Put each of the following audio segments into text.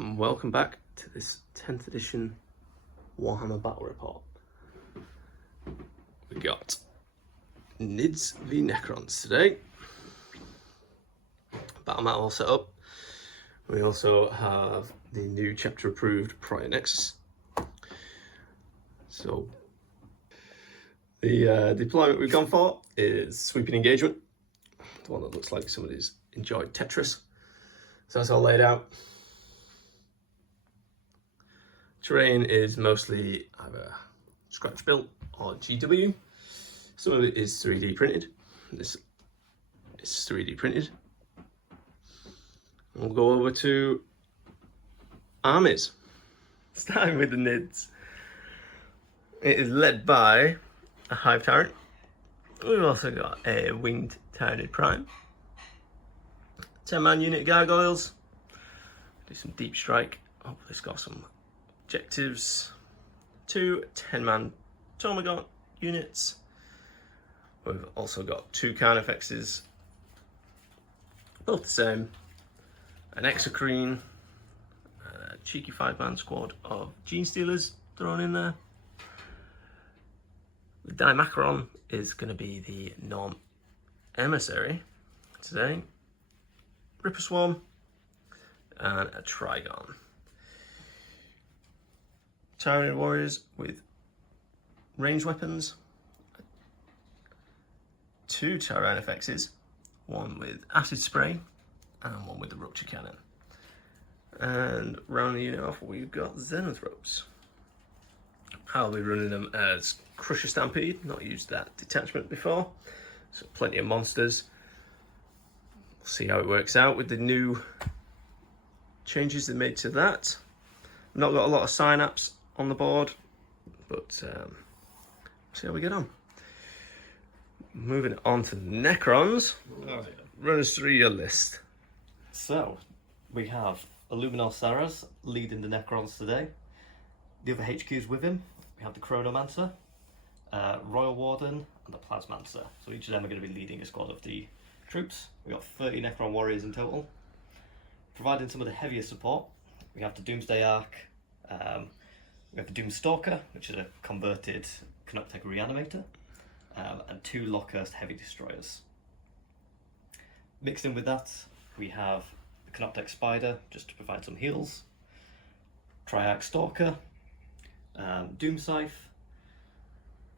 and welcome back to this 10th edition Warhammer Battle Report. We got Nids v Necrons today. Battle map all set up. We also have the new chapter approved pariah nexus. So the deployment we've gone for is sweeping engagement. The one that looks like somebody's enjoyed Tetris. So that's all laid out. Terrain is mostly either scratch built or GW. Some of it is 3D printed. This is 3D printed. We'll go over to armies. Starting with the Nids. It is led by a Hive tyrant. We've also got a winged Tyranid prime. 10-man unit Gargoyles. Do some deep strike. Oh, it's got some objectives. 2 10-man Termagant units. We've also got 2 Carnifexes. Both the same. An Necron. A cheeky 5-man squad of gene stealers thrown in there. The Necron is going to be the non-emissary today. Ripper Swarm and a Trigon. Tyranid warriors with ranged weapons. 2 Tyranifexes, one with acid spray and one with the rupture cannon. And rounding the unit off, we've got Xenothropes. I'll be running them as Crusher Stampede, not used that detachment before. So plenty of monsters. We'll see how it works out with the new changes they made to that. Not got a lot of synapse on the board, but see how we get on. Moving on to the Necrons. Run us through your list. So, we have Illuminor Saras leading the Necrons today. The other HQs with him, we have the Chronomancer, Royal Warden, and the Plasmancer. So each of them are going to be leading a squad of the troops. We've got 30 Necron warriors in total. Providing some of the heavier support, we have the Doomsday Ark, we have the Doomstalker, which is a converted Canoptech Reanimator, and 2 Lockhurst Heavy Destroyers. Mixed in with that, we have the Canoptech Spider, just to provide some heals, Triarch Stalker, Doom Scythe,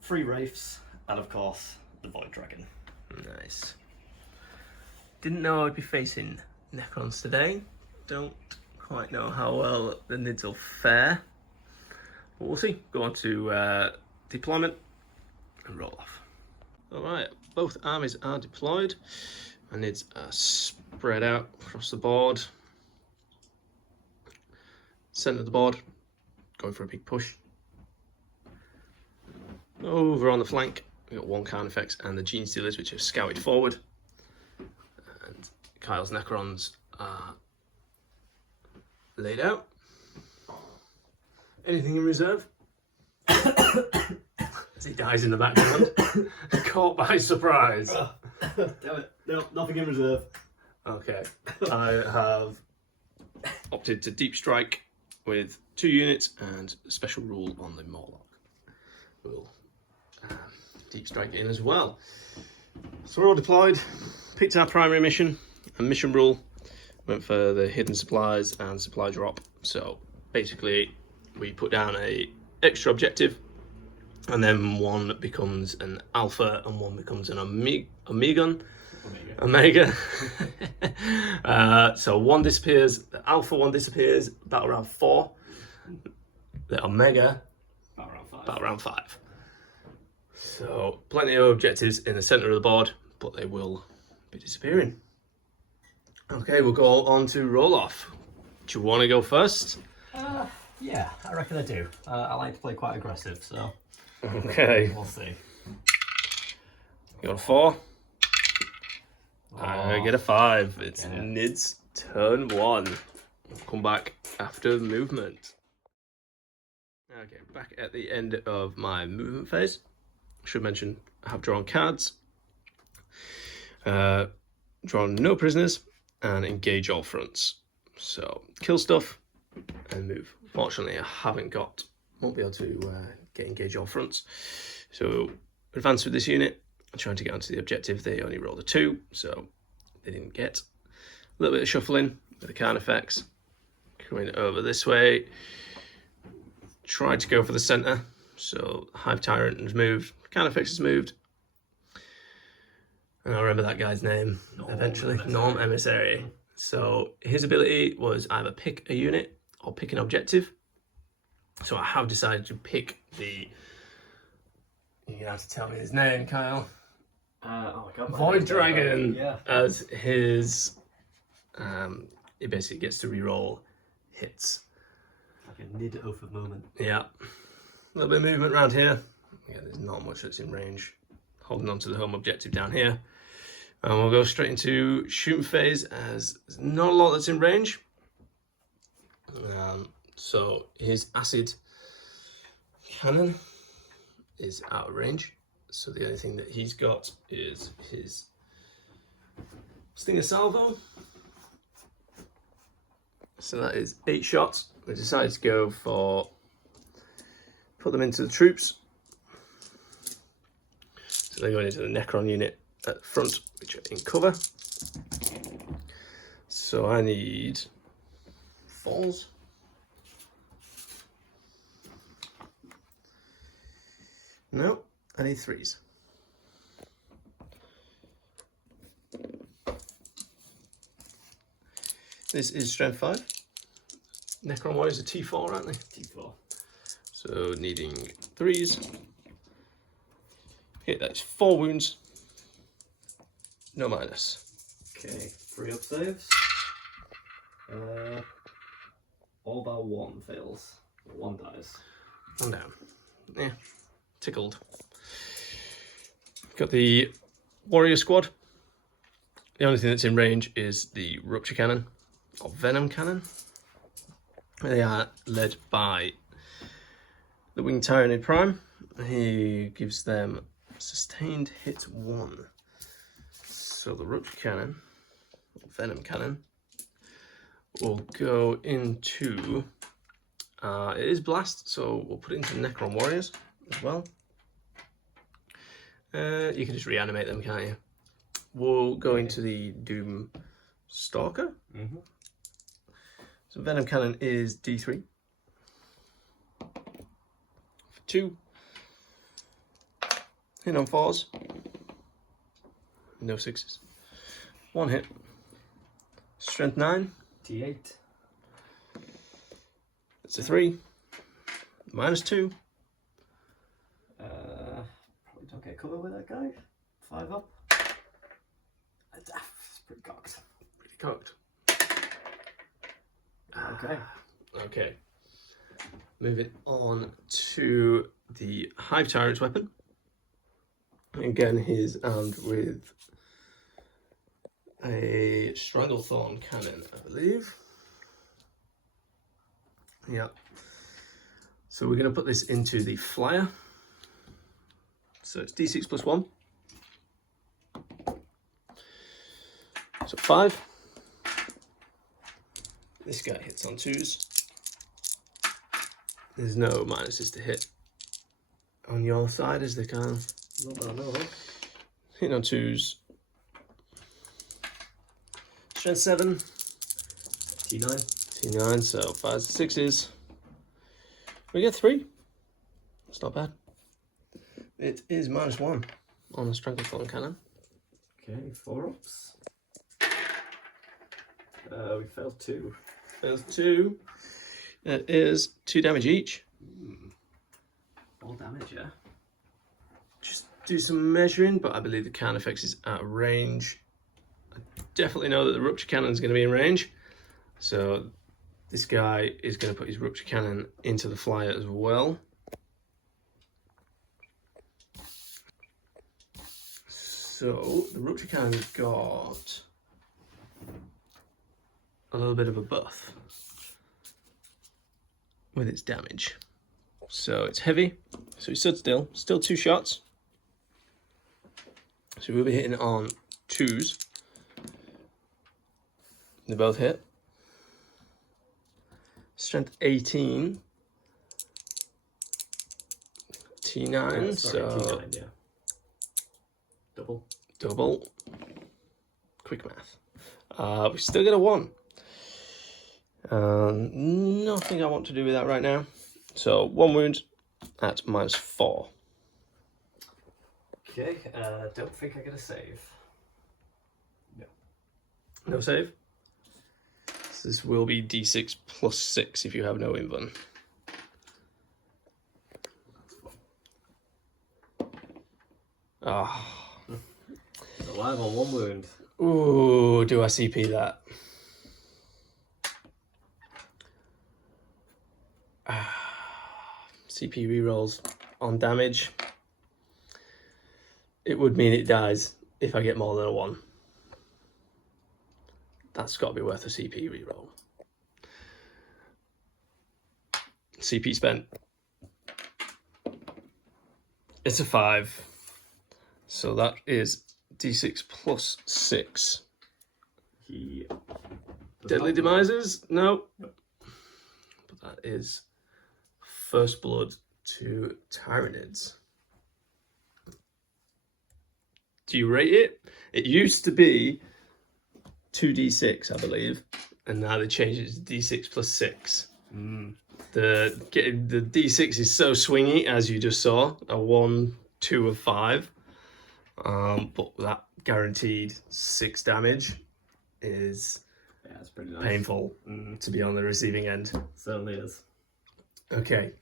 3 Wraiths, and of course, the Void Dragon. Nice. Didn't know I'd be facing Necrons today. Don't quite know how well the Nids will fare. But we'll see. Go on to deployment and roll off. Alright, both armies are deployed. My Nids are spread out across the board. Centre of the board, going for a big push. Over on the flank, we've got 1 Carnifex and the Gene Stealers, which have scouted forward. And Kyle's Necrons are laid out. Anything in reserve? As he dies in the background. Caught by surprise. Damn it. No, nothing in reserve. Okay. I have opted to deep strike with 2 units and a special rule on the Morlock. We'll deep strike in as well. So we're all deployed, picked our primary mission and mission rule, went for the hidden supplies and supply drop. So basically we put down a extra objective and then one becomes an alpha and one becomes an omega. So one disappears, the alpha one disappears about around 4, the omega about around 5. So plenty of objectives in the centre of the board, but they will be disappearing. Okay, we'll go on to roll off. Do you want to go first? Yeah, I reckon I do. I like to play quite aggressive, so okay. We'll see. You got a 4. I get a 5. It's Nids turn 1. We'll come back after movement. Okay, back at the end of my movement phase. Should mention I have drawn cards, drawn no prisoners, and engage all fronts. So kill stuff, and move. Fortunately, won't be able to get engaged on fronts. So advance with this unit, trying to get onto the objective. They only rolled a 2, so they didn't get. A little bit of shuffling with the Carnifex. Coming over this way. Tried to go for the centre. So Hive Tyrant has moved. Carnifex has moved. And I'll remember that guy's name eventually. Norm Emissary. So his ability was either pick a unit or pick an objective. So I have decided to pick the... You're going to have to tell me his name, Kyle. Void Dragon as his... he basically gets to reroll hits. Like a Nid Oath of Moment. Yeah. A little bit of movement around here. Yeah, there's not much that's in range. Holding on to the home objective down here. And we'll go straight into shooting phase as there's not a lot that's in range. So his acid cannon is out of range. So the only thing that he's got is his Stinger Salvo. So that is 8 shots. We decided to go for, put them into the troops. So they're going into the Necron unit at the front, which are in cover. So I need 4s. No, I need 3s. This is strength 5. Necron warriors are T4, aren't they? T4. So needing 3s. Okay, that's 4 wounds. No minus. Okay, 3 up saves. All but 1 fails. 1 dies. 1 down. Yeah, tickled. Got the warrior squad. The only thing that's in range is the rupture cannon or venom cannon. They are led by the winged tyranid prime. He gives them sustained hit 1. So the rupture cannon, venom cannon, will go into, it is blast, so we'll put it into Necron warriors as well. You can just reanimate them, can't you? We'll go into the Doom Stalker. So venom cannon is D3. For 2. Hit on 4s. No 6s. 1 hit. Strength 9. T8. It's a 3. Minus 2. Probably don't get cover with that guy. 5 up. It's pretty cocked. Pretty cocked. Okay. Okay. Moving on to the Hive Tyrant's weapon. Again, he's armed with a stranglethorn cannon, I believe. Yep. So we're going to put this into the flyer. So it's D6 plus 1. So 5. This guy hits on 2s. There's no minuses to hit on your side, is there, Carl? Not that I know of. Hitting on 2s. Strength 7. T9. T9, so 5s and 6s. We get 3. That's not bad. It is minus 1 on the stranglethorn cannon. Okay, 4 ups. We failed 2. Fails 2. That is 2 damage each. All damage, yeah. Just do some measuring, but I believe the Carnifex is out of range. I definitely know that the rupture cannon is going to be in range. So this guy is going to put his rupture cannon into the flyer as well. So the rupture cannon's got a little bit of a buff with its damage. So it's heavy, so he stood still, still 2 shots. So we'll be hitting on 2s. They both hit. strength 18. T9, sorry, so T9, yeah. double. Quick math. We still get a 1. Nothing I want to do with that right now. So 1 wound at -4. Okay, don't think I get a save. No. No save. So this will be d6 plus 6 if you have no invuln. Ah. Alive on 1 wound. Ooh, do I CP that? CP rerolls on damage. It would mean it dies if I get more than a 1. That's got to be worth a CP reroll. CP spent. It's a 5. So that is d6 plus 6. He Deadly demises? No. But that is first blood to Tyranids. Do you rate it? It used to be 2d6, I believe, and now they changed it to d6 plus 6. The d6 is so swingy, as you just saw, a 1, 2, or 5. But that guaranteed 6 damage is it's pretty nice. painful to be on the receiving end. Certainly is. Okay.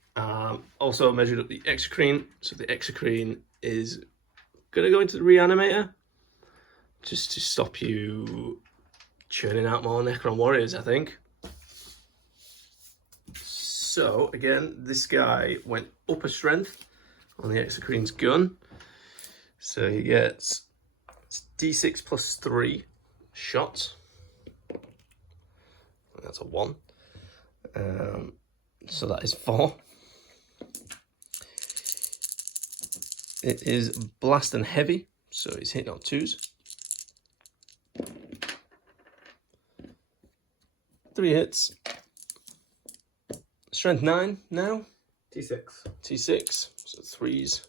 Also measured up the exocrine. So the exocrine is going to go into the reanimator just to stop you churning out more Necron warriors, I think. So again, this guy went up a strength on the exocrine's gun. So he gets d6 plus 3 shots. That's a 1. So that is 4. It is blast and heavy, so he's hitting on 2s. 3 hits. Strength 9 now. T6. T6, so 3s.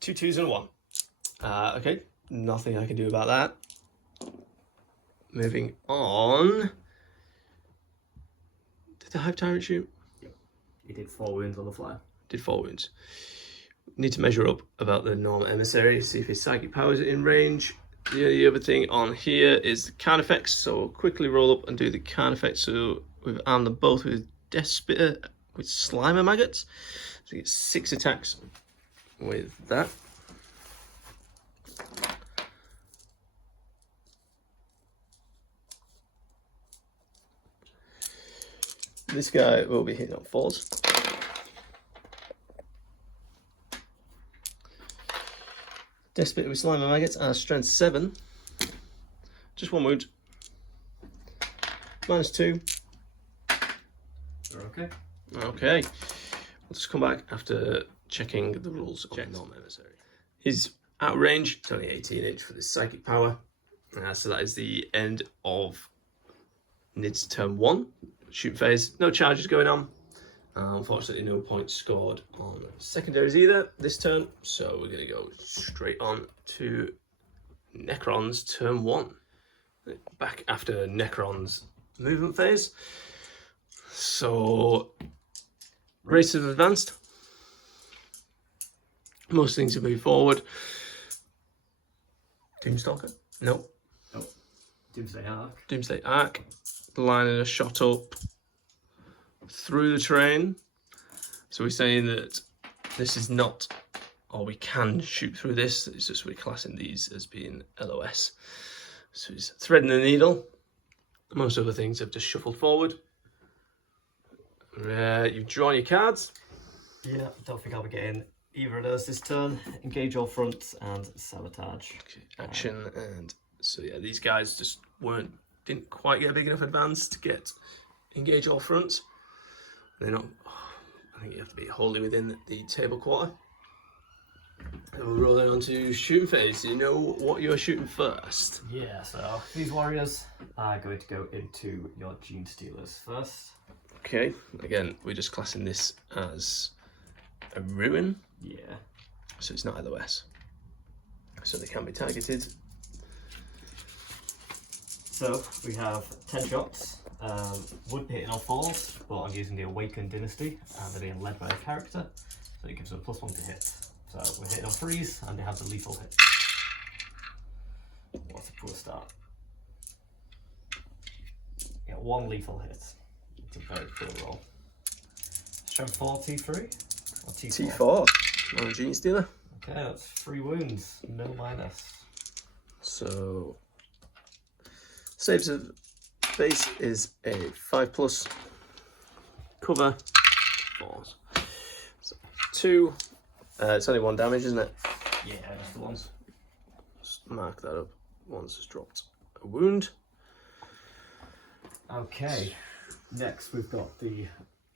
2 2s and a 1. Okay, nothing I can do about that. Moving on. Did the Hive Tyrant shoot? Yep. He did 4 wounds on the fly. Did 4 wounds. Need to measure up about the normal emissary, see if his psychic powers are in range. The only other thing on here is the Carnifex, so we'll quickly roll up and do the Carnifex. So we've armed them both with deathspitter with Slimer maggots. So we get 6 attacks with that. This guy will be hitting on 4s. Deathspitter with Slimer maggots and strength 7. Just 1 wound. -2. You're okay. Okay. We'll just come back after checking the rules of the normal emissary. He's out of range. It's only 18 for this psychic power. So that is the end of Nids turn 1. Shoot phase. No charges going on. Unfortunately, no points scored on secondaries either this turn. So we're going to go straight on to Necrons turn 1. Back after Necrons movement phase. So race have advanced. Most things have moved forward. Doomstalker? No. Nope. Doomsday Arc. Doomsday Arc. Lining a shot up through the terrain. So we're saying that this is not, or we can shoot through this. It's just we're classing these as being LOS. So it's threading the needle. Most other things have just shuffled forward. You've drawn your cards. Yeah, don't think I'll be getting either of those this turn. Engage all fronts and sabotage. Okay, action and so yeah, these guys just didn't quite get a big enough advance to get engage all fronts. They're not. I think you have to be wholly within the table quarter. And we're rolling on to shooting phase. Do you know what you're shooting first? Yeah, so these warriors are going to go into your Gene Stealers first. Okay, again, we're just classing this as a ruin. Yeah. So it's not LOS. So they can be targeted. So we have 10 shots. Would be hitting on 4s, but I'm using the Awakened Dynasty and they're being led by a character. So it gives them a +1 to hit. So we're hitting on 3s and they have the lethal hit. What's a poor start? Yeah, 1 lethal hit. It's a very poor roll. Strength 4, T3? Or T4? T4 on a Gene Stealer. Okay, that's 3 wounds, no minus. So saves of base is a 5+. Cover 4s. So 2. It's only 1 damage, isn't it? Yeah, just the ones. Just mark that up. One's just dropped a wound. Okay, next we've got the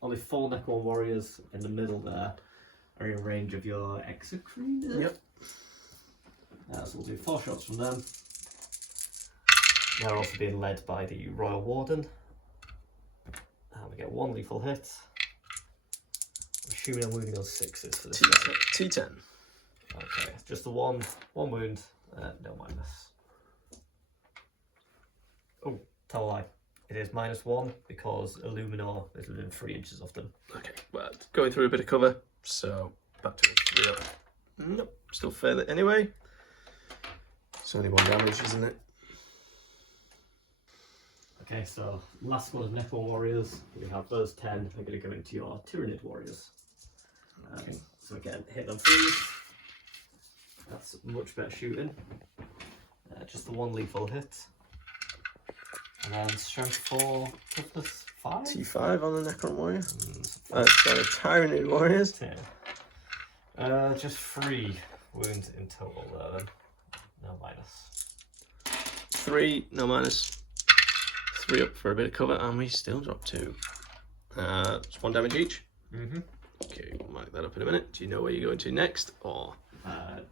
only 4 Necron warriors in the middle there are in range of your Execreen. Yep. So we'll do 4 shots from them. They're also being led by the Royal Warden. And we get 1 lethal hit. I'm assuming I'm moving on 6s for this guy. T10. Okay, just the one wound, no minus. Oh, tell a lie. It is -1 because Illuminor is within 3 inches of them. Okay, well, going through a bit of cover, so back to a 3 up. Nope, still fail it anyway. It's only 1 damage, isn't it? Okay, so last squad of Necron warriors, we have those 10 are going to go into your Tyranid warriors. Okay. So again, hit on 3s. That's much better shooting. Just the 1 lethal hit. And then strength 4, toughness 5? T5 on the Necron warrior. Sorry, Tyranid warriors. Yeah. Just 3 wounds in total there then. No minus. 3, no minus. 3 up for a bit of cover, and we still drop 2. It's 1 damage each. Mm-hmm. Okay, we'll mark that up in a minute. Do you know where you're going to next, or?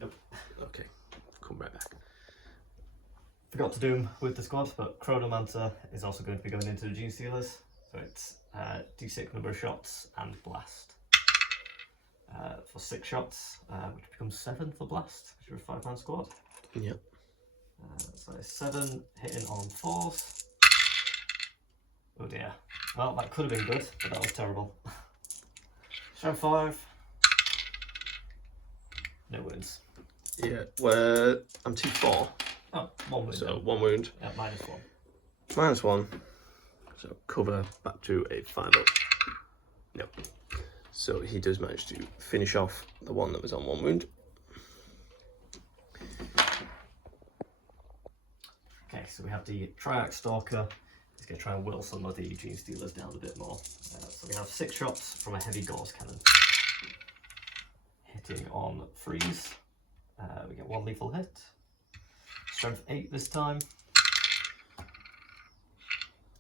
Nope. Okay, come right back. Forgot to do them with the squad, but Chronomancer is also going to be going into the Gene Stealers. So it's D6 number of shots and blast. For 6 shots, which becomes 7 for blast, because you're a 5-man squad. Yep. So it's 7 hitting on 4s. Oh dear. Well, that could have been good, but that was terrible. Strength 5. No wounds. Yeah, well, I'm T4. Oh, 1 wound. So 1 wound. Yeah, -1. -1. So cover back to a 5 up. Nope. So he does manage to finish off the one that was on 1 wound. Okay, so we have the Triarch Stalker. He's going to try and whittle some of the Gene Stealers down a bit more. So we have 6 shots from a heavy Gauss cannon. Hitting on 3s. We get 1 lethal hit. Strength 8 this time.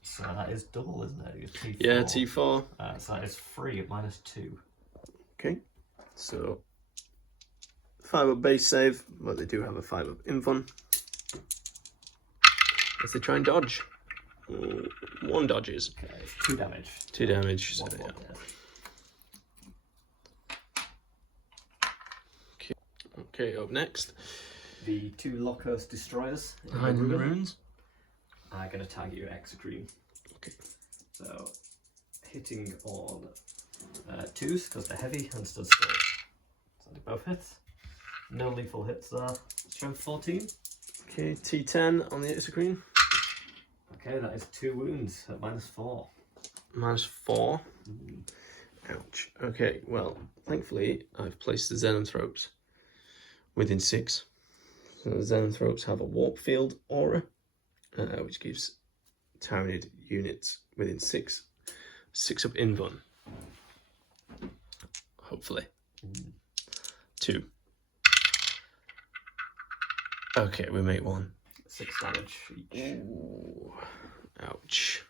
So that is double, isn't it? It's T4. Yeah, T4. So that is 3 at -2. Okay, so 5 up base save, but they do have a 5 up invuln. As they try and dodge. 1 dodges. Okay, it's 2 damage. 2 damage. So, 1 yeah. dead. Okay, up next. The 2 Lockhurst Destroyers Behind the runes. are going to target your Execreen. Okay. So, hitting on 2s because they're heavy and stood still. So they both hit. No lethal hits there. Strength 14. Okay, T10 on the Execreen. Okay, that is 2 wounds at -4. -4. Ouch. Okay, well, thankfully I've placed the Xenanthropes within 6. So the Xenanthropes have a warp field aura, which gives Tyranid units within 6 up invuln. Hopefully. 2. Okay, we make 1. 6 damage each. Ooh. Ouch.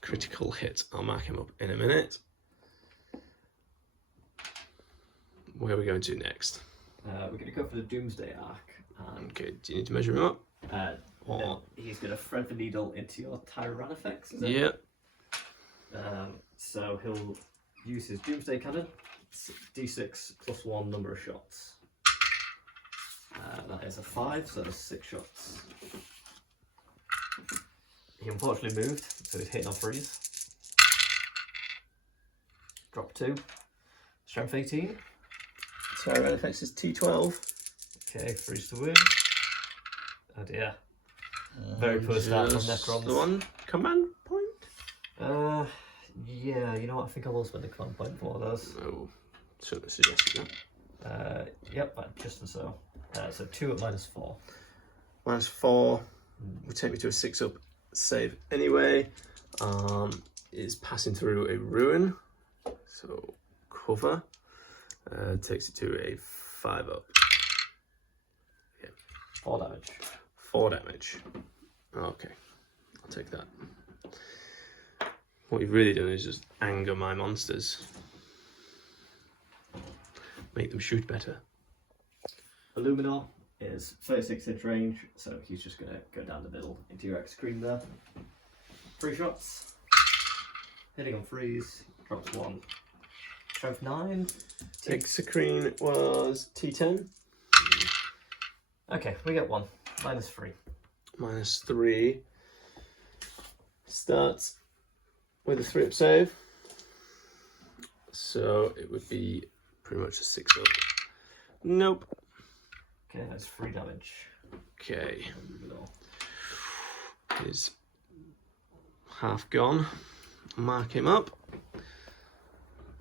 Critical hit. I'll mark him up in a minute. Where are we going to next? We're going to go for the Doomsday Arc. Okay, do you need to measure him up? Or he's going to thread the needle into your Tyranids, is it? yeah. So he'll use his Doomsday Cannon, d6 plus 1 number of shots. That is a 5, so that's 6 shots. He unfortunately moved, so he's hitting on freeze. Drop 2. Strength 18. Carnifex is T12. Okay, freeze to win. Oh dear. Very poor start from Necrons. The one command point? Yeah, you know what? I think I will spend a command point for those. No, certainly suggested that. Yep, just and so. So 2 at -4. -4 will take me to a 6-up save anyway. Is passing through a ruin, so cover. Takes it to a 5-up. Yeah. 4 damage. 4 damage. Okay, I'll take that. What you've really done is just anger my monsters. Make them shoot better. Illuminor is 36-inch range, so he's just going to go down the middle into your X screen there. 3 shots. Hitting on freeze. Drops 1. Strength 9. Exocrine was T10. Okay, we get 1. -3. -3. Starts with a 3-up save. So it would be pretty much a 6-up. Nope. Okay, that's 3 damage. Okay. He's half gone. Mark him up.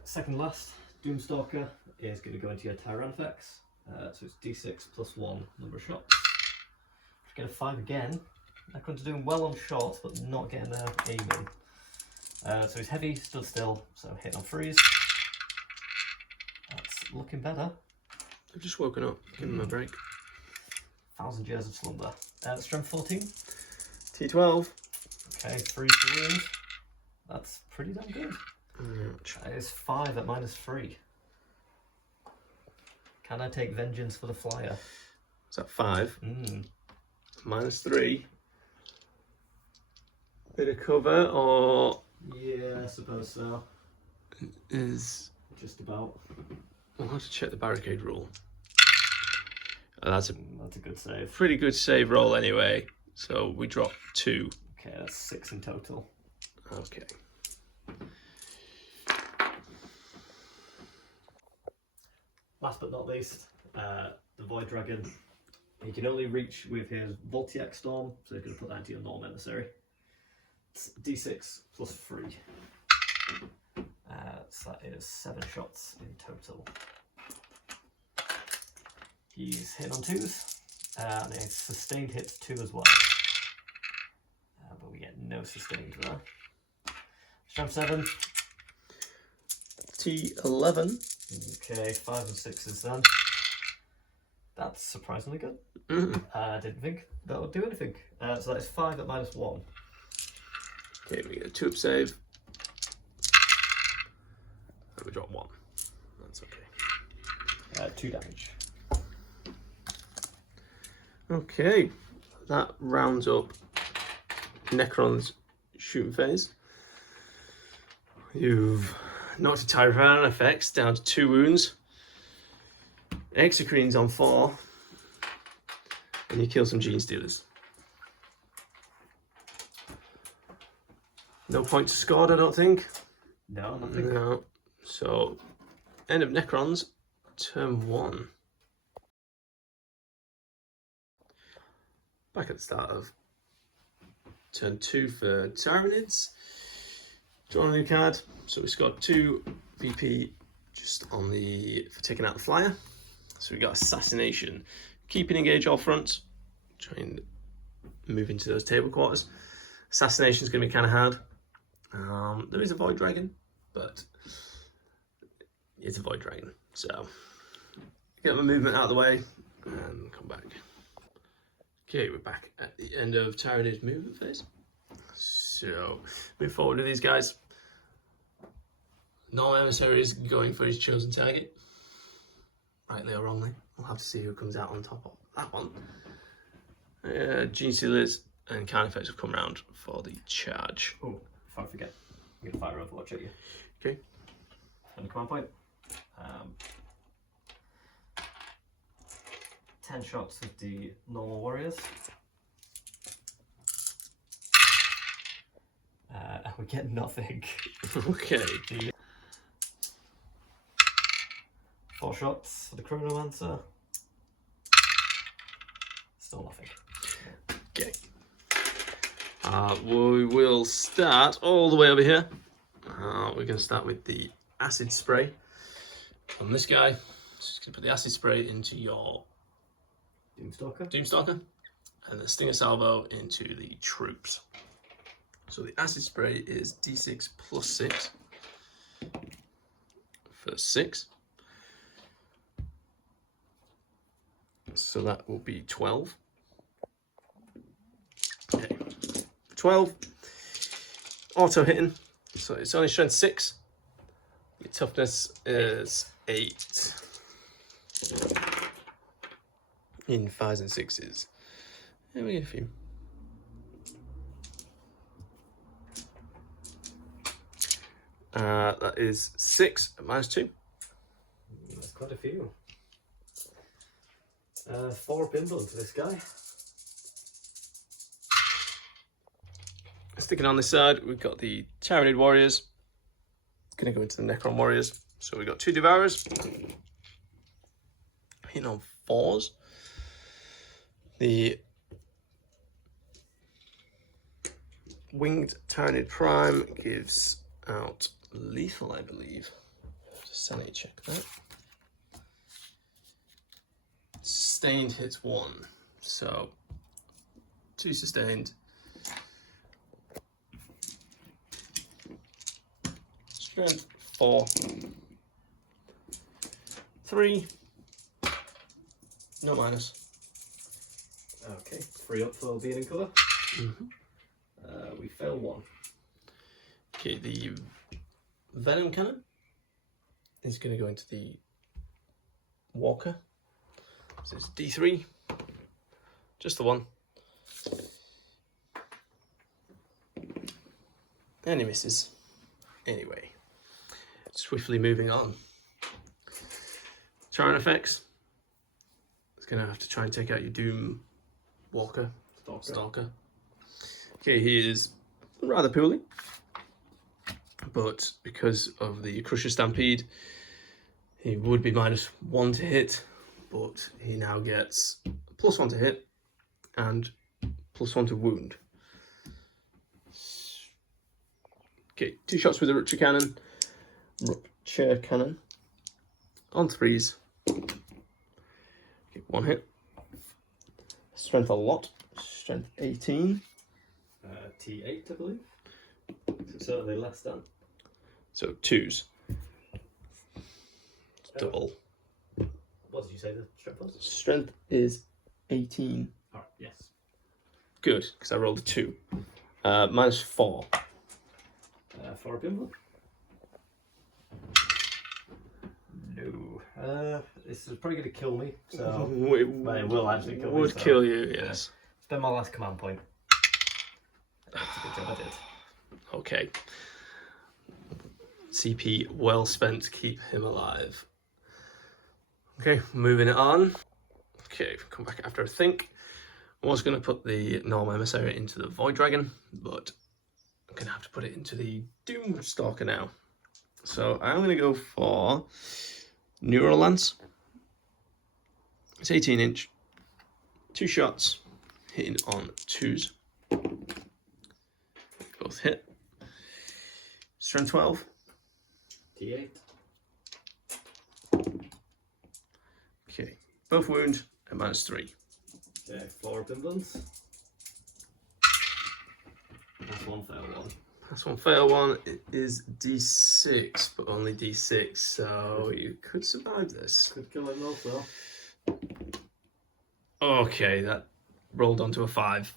Second last, Doomstalker is going to go into your Tyranids. So it's d6 plus 1 number of shots. Get a 5 again. Necron's doing well on shots, but not getting there aiming. So he's heavy, stood still, so hitting on freeze. That's looking better. I've just woken up. Give him a break. 1,000 years of slumber. Strength 14. T12. Okay, freeze to wound. That's pretty damn good. That is 5 at -3. Can I take vengeance for the flyer? Is that 5? -3. Bit of cover, or Yeah, I suppose so. is Just about. we'll have to check the barricade rule. That's a That's a good save. pretty good save roll anyway. So we drop 2. Okay, that's 6 in total. Okay. Last but not least, the Void Dragon. He can only reach with his Voltiac Storm, so he's going to put that into your Norm Emissary. It's d6 plus 3. So that is 7 shots in total. He's hit on 2s, and a sustained hit 2 as well. But we get no sustained there. Strength 7. T11. Okay, 5 and 6s then. That's surprisingly good. I didn't think that would do anything. So that is 5 at -1. Okay, we get a 2-up save. And we drop 1. That's okay. 2 damage. Okay, that rounds up Necron's shooting phase. You've knocked a Tyranids down to 2 wounds. Exocrine's on 4. And you kill some Gene Stealers. No points scored, I don't think. No, nothing. No. So, end of Necrons, turn 1. Back at the start of turn 2 for Tyranids. Draw a new card. So we scored 2 VP just on for taking out the flyer. So we got Assassination. Keep and engage all fronts. Try and move into those table quarters. Assassination is going to be kind of hard. There is a Void Dragon, but it's a Void Dragon. So get my movement out of the way and come back. Okay, we're back at the end of Tyranid's movement phase. So move forward with these guys. Norm Emissary is going for his chosen target. Rightly or wrongly. We'll have to see who comes out on top of that one. Gene Liz and Carnifex have come round for the charge. Oh, before I forget, I'm going to fire Overwatch at you. Okay. And the command point. 10 shots with the normal warriors. And we get nothing. Okay. 4 shots for the chronomancer. Still nothing. Okay. We will start all the way over here. We're going to start with the acid spray on this guy. Just going to put the acid spray into your Doomstalker and the Stinger Salvo into the troops. So the acid spray is D6 plus 6 for 6. So that will be 12. Okay. 12. Auto hitting. So it's only strength 6. Your toughness is 8. In 5s and 6s. Yeah, we get a few. That is 6 minus 2. That's quite a few. 4 pinball to this guy. Sticking on this side, we've got the Tyranid warriors. Gonna go into the Necron warriors. So we've got 2 Devourers. Hitting on 4s. The Winged Tyranid Prime gives out lethal, I believe. Just sanity check that. Sustained hits 1. So 2 sustained. Strength 4. 3. No minus. Okay, 3 up for being in colour. We fail 1. Okay, the venom cannon is going to go into the walker. So it's D3. Just the 1. And he misses. Anyway, swiftly moving on. Carnifex is going to have to try and take out your Doom Walker. Stalker. Okay, he is rather poorly, but because of the Crusher Stampede, he would be -1 to hit, but he now gets +1 to hit and +1 to wound. Okay, 2 shots with the Rupture Cannon on 3s. Okay, 1 hit. Strength a lot. Strength 18. T8, I believe. So certainly less than. So 2s. Double. What did you say the strength was? Strength is 18. Alright, yes. Good, because I rolled a 2. -4. 4 pinball. No. This is probably going to kill me, so It will actually kill me. Would kill you, yes. Spend my last command point. That's a good job I did. Okay. CP well spent to keep him alive. Okay, moving it on. Okay, come back after I think. I was going to put the normal emissary into the Void Dragon, but I'm going to have to put it into the Doom Stalker now. So I'm going to go for Neural Lance. It's 18 inch. 2 shots, hitting on 2s. Both hit. Strength 12. T8. Okay, both wound at -3. Okay, 4 pinballs. That's 1 fail 1. That's 1 fail 1. It is D6, but only D6, so you could survive this. Could kill him also. Okay, that rolled onto a 5.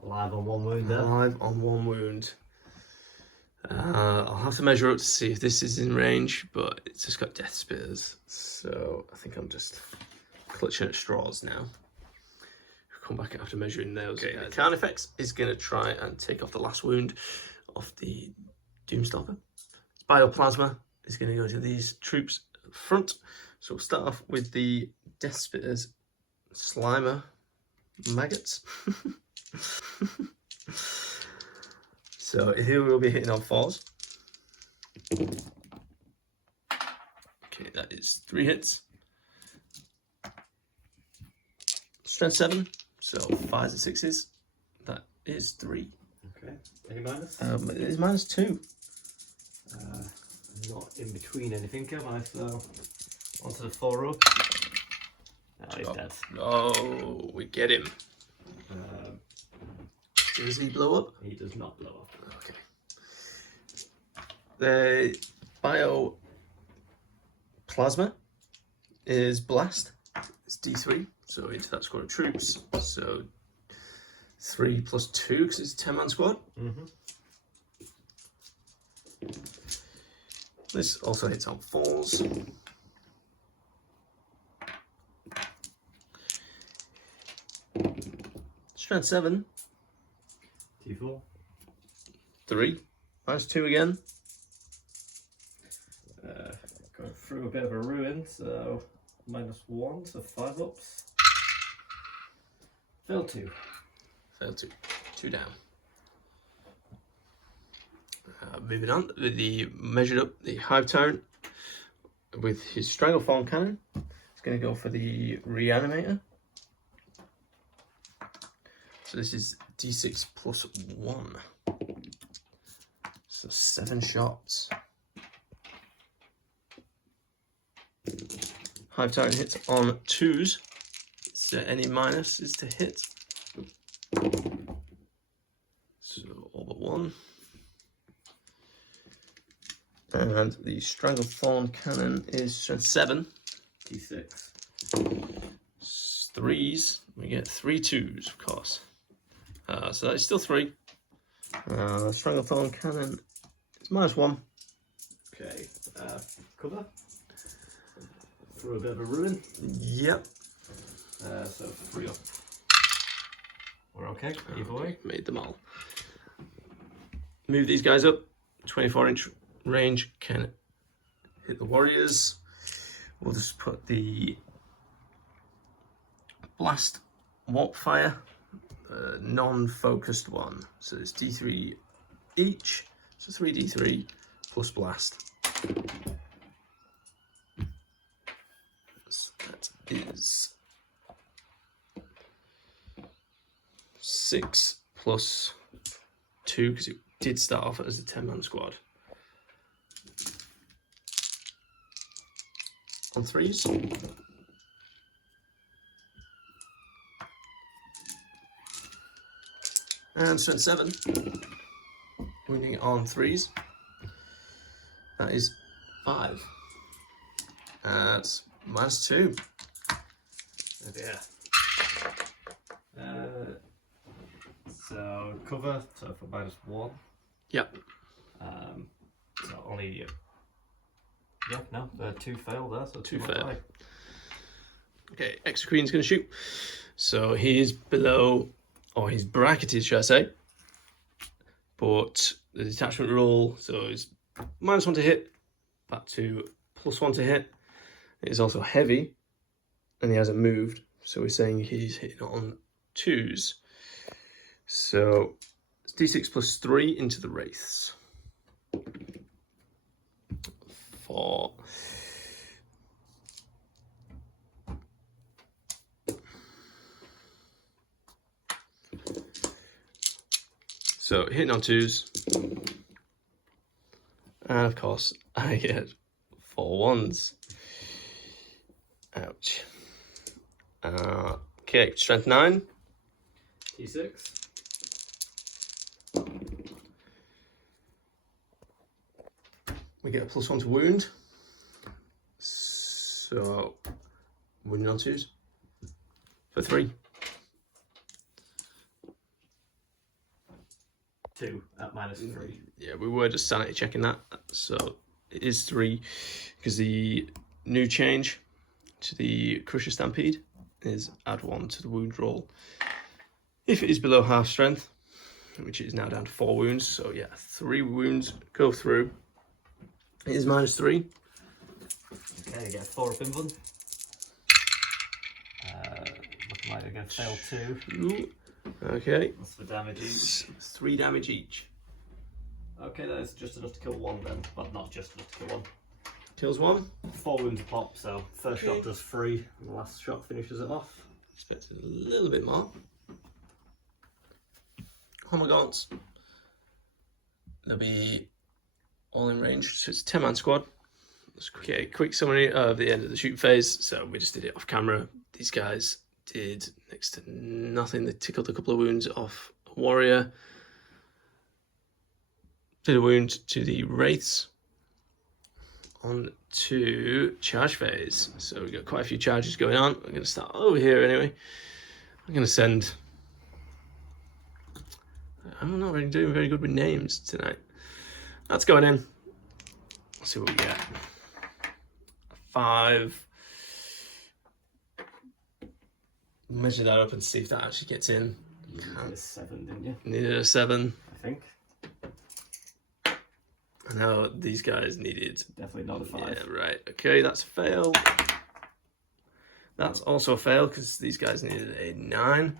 Alive on 1 wound there. Alive on 1 wound. I'll have to measure up to see if this is in range, but it's just got deathspitters, so I think I'm just clutching at straws now. come back after measuring those. Okay, Carnifex is going to try and take off the last wound of the Doomstalker. Bioplasma is going to go to these troops front. So we'll start off with the deathspitters, Slimer maggots. So here we'll be hitting on 4s. Okay, that is 3 hits. Strength 7, so 5s and 6s. That is 3. Okay. Any minus? It is -2. Not in between anything, am I? So onto the 4-row. Oh, he's dead. Oh, we get him. Does he blow up? He does not blow up. Okay. The bioplasma is blast. It's D3, so into that squad of troops. So 3 + 2 because it's a 10-man squad. This also hits on 4s. Strength 7. T4. 3. -2 again. Going through a bit of a ruin, so -1, so 5 ups. Fail 2. Failed 2. 2 down. Moving on with the measured up the Hive Tyrant with his stranglethorn cannon. It's going to go for the reanimator. So this is D6 + 1. So 7 shots. Hive Tyrant hits on 2s. So any minus is to hit. So all but 1. And the stranglethorn cannon is strength 7. D6. 3s. We get 3 2s, of course. So that is still 3. Stranglethorn cannon is -1. Okay. Cover. Through a bit of a ruin. Yep. So 3 up. We're okay, either way. Made them all. Move these guys up. 24-inch range can hit the warriors. We'll just put the blast warp fire, non-focused one. So it's D3 each. So 3D3 plus blast. So that is 6 + 2 because it did start off as a 10-man squad. On 3s. And strength 7. Wounding on 3s. That is 5. That's -2. Oh dear. So cover, so for -1. Yep. So only. Yeah, no, 2 fail there, so 2 might fail. die. Okay, Extra Queen's going to shoot. So he's below, or he's bracketed, should I say. But the detachment roll, so it's -1 to hit, back to +1 to hit. It's also heavy, and he hasn't moved. So we're saying he's hitting on 2s. So it's D6 + 3 into the wraiths. 4. So hitting on 2s. And of course I get 4 1s. Ouch. Okay, strength 9. D6. We get a +1 to wound. So wounding on 2s for 3. 2 at -3. Yeah, we were just sanity checking that. So it is 3 because the new change to the Crusher Stampede is add 1 to the wound roll. If it is below half strength, which is now down to 4 wounds, so yeah, 3 wounds go through. It is -3. Okay, get a 4 up inbun. Looking like they're going to fail 2. Ooh. Okay. That's for damage each. 3 damage each. Okay, that is just enough to kill 1 then, but not just enough to kill 1. Kills 1. 4 wounds a pop, so first shot does 3, and the last shot finishes it off. Expected a little bit more. Termagants. They'll be all in range, so it's a 10-man squad. Okay, quick summary of the end of the shoot phase. So we just did it off camera. These guys did next to nothing. They tickled a couple of wounds off a warrior. Did a wound to the wraiths. On to charge phase. So we've got quite a few charges going on. I'm going to start over here anyway. I'm going to send... I'm not really doing very good with names tonight. That's going in. Let's see what we get. 5. Measure that up and see if that actually gets in. You needed a 7, didn't you? Needed a 7. I think. I know these guys needed... Definitely not a 5. Yeah, right. Okay, that's a fail. That's also a fail because these guys needed a 9.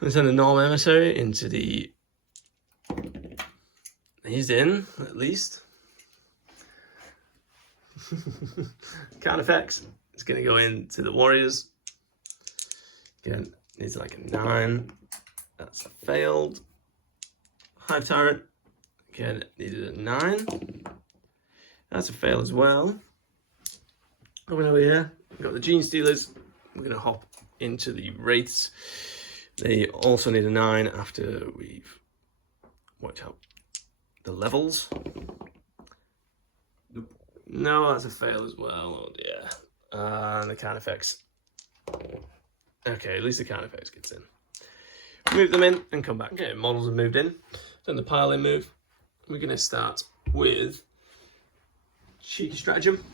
Let's send a norm emissary into the... He's in, at least. Carnifex is going to go into the warriors. Again, needs like a 9. That's a failed. Hive tyrant. Again, needed a 9. That's a fail as well. Coming over here, we've got the gene stealers. We're going to hop into the wraiths. They also need a 9 after we've worked out the levels. Nope. No, that's a fail as well. Oh dear. And the Carnifex. Okay, at least the Carnifex gets in. Move them in and come back. Okay, models have moved in. Then the pile in move. We're going to start with cheeky stratagem.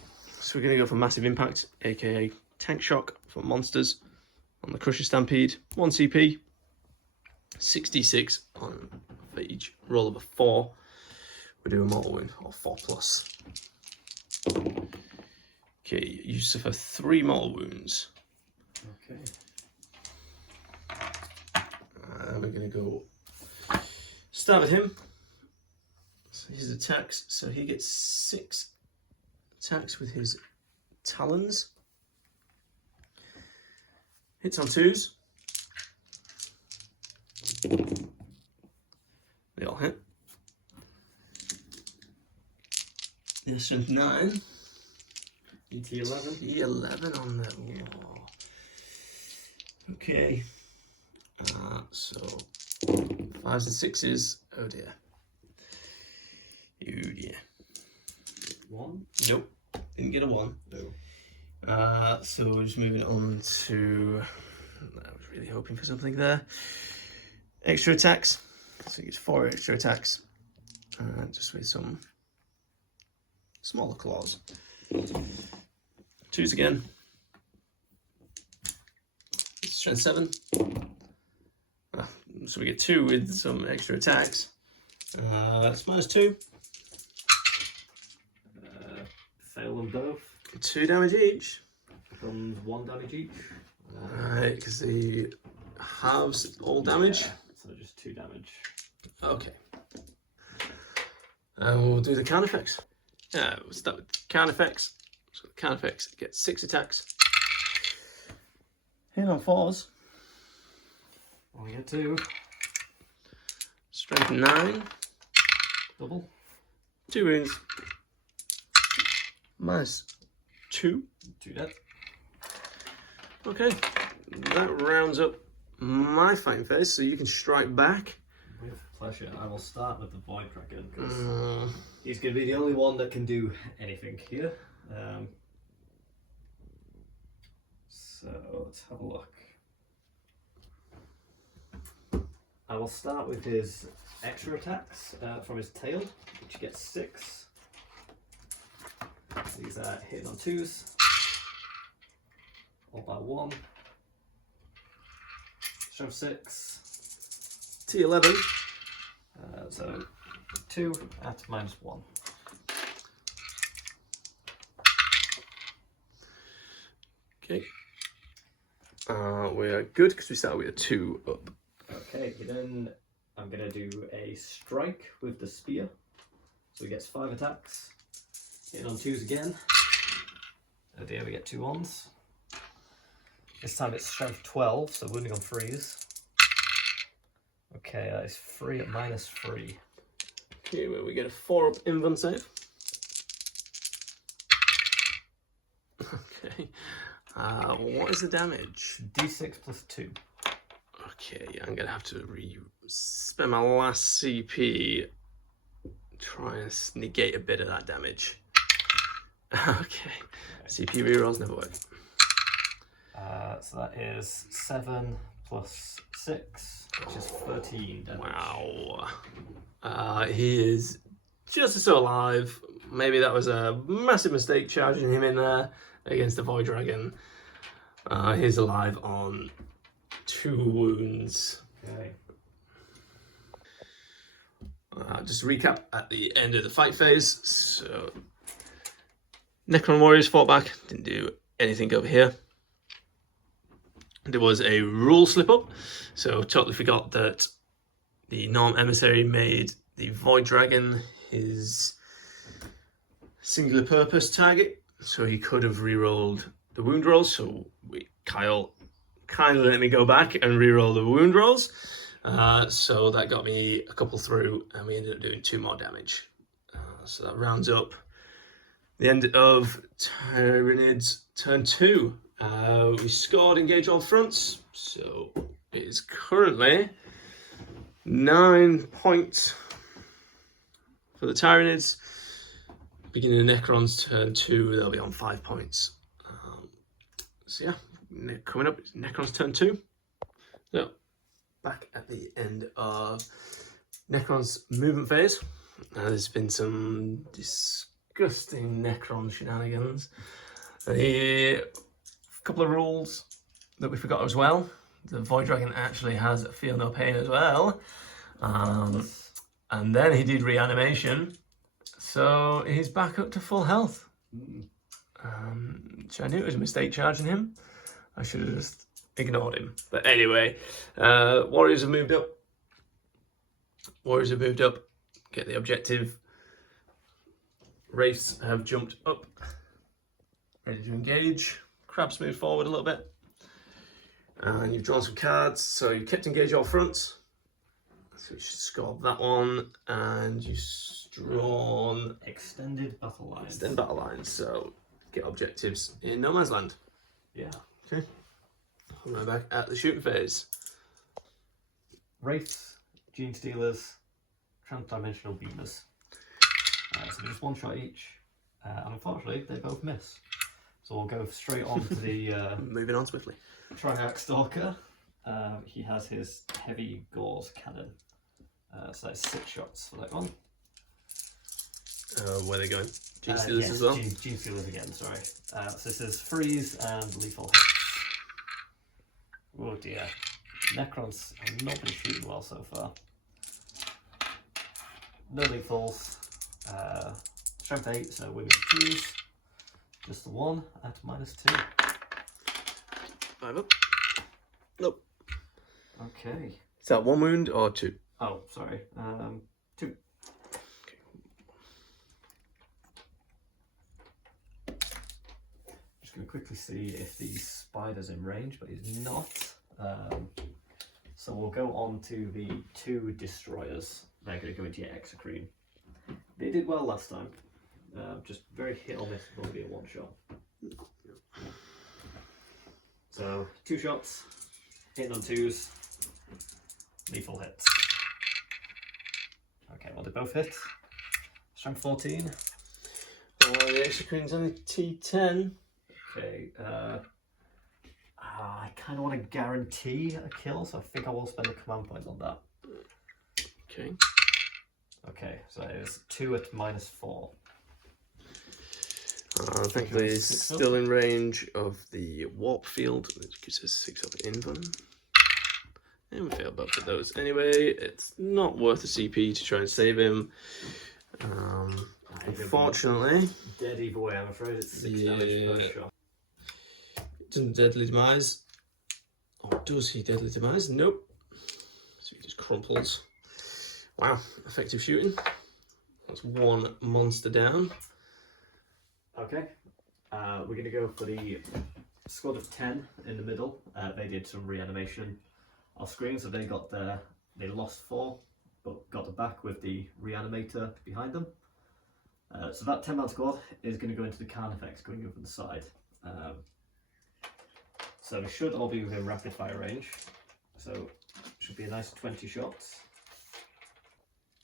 So we're going to go for massive impact, aka tank shock for monsters on the Crusher Stampede. 1 CP, 66 on for each roll of a 4. We do a mortal wound or 4+. Okay, you suffer 3 mortal wounds. Okay. We're going to go stab at him. So his attacks. So he gets 6 attacks with his talons. Hits on 2s. They all hit. Yes, strength 9. ET 11. E11 on the wall. Okay. So 5s and 6s. Oh dear. Oh dear. 1. Nope. Didn't get a 1. No. So we're just moving on to... I was really hoping for something there. Extra attacks. So he gets 4 extra attacks. Just with some smaller claws. 2s again. Strength 7. So we get 2 with some extra attacks. That's -2. Fail them both. 2 damage each. Becomes 1 damage each. Right, because he halves all damage. Yeah, so just 2 damage. Okay. And we'll do the Carnifex. Yeah, we'll start with Carnifex. So the Carnifex gets 6 attacks. Hit on 4s. Only get 2. Strength 9. Double. 2 wounds. -2. 2 dead. Okay. That rounds up my fighting phase, so you can strike back. With pleasure. I will start with the Void Dragon because he's going to be the only one that can do anything here. So let's have a look. I will start with his extra attacks from his tail, which gets 6. These are hitting on 2s, all by 1. strength 6. T11. So 2 at -1. Okay. We're good because we started with a 2 up. Okay, then I'm going to do a strike with the spear. So he gets 5 attacks. Hitting on 2s again. Oh dear, we get 2 ons. This time it's strength 12, so wounding on 3s. Okay, that is 3 at -3. Okay, well, we get a 4 up invuln save. Okay. What is the damage? D6 plus 2. Okay, I'm gonna have to spend my last CP try and negate a bit of that damage. Okay. CP rerolls never work. So that is 7 plus 6, which is 13 damage. Wow. He is just so alive. Maybe that was a massive mistake charging him in there against the Void Dragon. He's alive on 2 wounds. Okay. Just to recap at the end of the fight phase. So, Necron warriors fought back, didn't do anything over here. There was a rule slip up, so totally forgot that the Norm Emissary made the Void Dragon his singular purpose target, so he could have re-rolled the wound rolls. So Kyle kindly let me go back and re-roll the wound rolls. So that got me a couple through, and we ended up doing 2 more damage. So that rounds up the end of Tyranids turn 2. We scored engage all fronts, so it is currently 9 points for the Tyranids. Beginning of Necrons turn 2, they'll be on 5 points. So yeah, coming up, Necrons turn 2. So back at the end of Necron's movement phase. There's been some disgusting Necron shenanigans. A couple of rules that we forgot as well. The Void Dragon actually has feel no pain as well. And then he did reanimation. So he's back up to full health. Which I knew it was a mistake charging him. I should have just ignored him. But anyway, warriors have moved up. Get the objective. Wraiths have jumped up. Ready to engage. Crabs moved forward a little bit. And you've drawn some cards. So you kept engage all fronts. So you should score that one. And you've drawn Extended battle lines. Extended battle lines. So get objectives in no man's land. Yeah. Okay. We're back at the shooting phase. Wraiths, Gene Stealers, Transdimensional Beamers. So just 1 shot each. And unfortunately, they both miss. So we'll go straight on to the moving on swiftly. Triarch Stalker. He has his heavy gauze cannon. So that's 6 shots for that one. Where are they going? Gene Stealers yes, as well? Gene Stealers again, sorry. So this is freeze and lethal hits. Oh dear. Necrons have not been shooting well so far. No lethals. Strength 8, so women choose. Just the 1 at -2. 5 up. Nope. Okay. Is that 1 wound or 2? Oh, sorry. 2. Just going to quickly see if the spider's in range, but he's not. So we'll go on to the 2 destroyers. They're going to go into your exocrine. They did well last time. Just very hit or miss, will be a 1 shot. So 2 shots, hitting on 2s, lethal hits. Okay, well they both hit. Strength 14. The exocrine's only T10. Okay, I kind of want to guarantee a kill, so I think I will spend a command point on that. Okay. Okay, so it's 2 at -4. Thankfully, he's still in range of the warp field, which gives us 6 up invuln. And we failed both of those anyway. It's not worth a CP to try and save him. Unfortunately. Dead either way, I'm afraid. It's 6 damage per shot. Doesn't deadly demise. Or does he deadly demise? Nope. So he just crumples. Wow, effective shooting. That's one monster down. Okay. We're going to go for the squad of 10 in the middle. They did some reanimation off screen, so they lost 4, but got the back with the reanimator behind them. So that 10-man squad is going to go into the Carnifex going over the side. So they should all be within rapid fire range. So should be a nice 20 shots.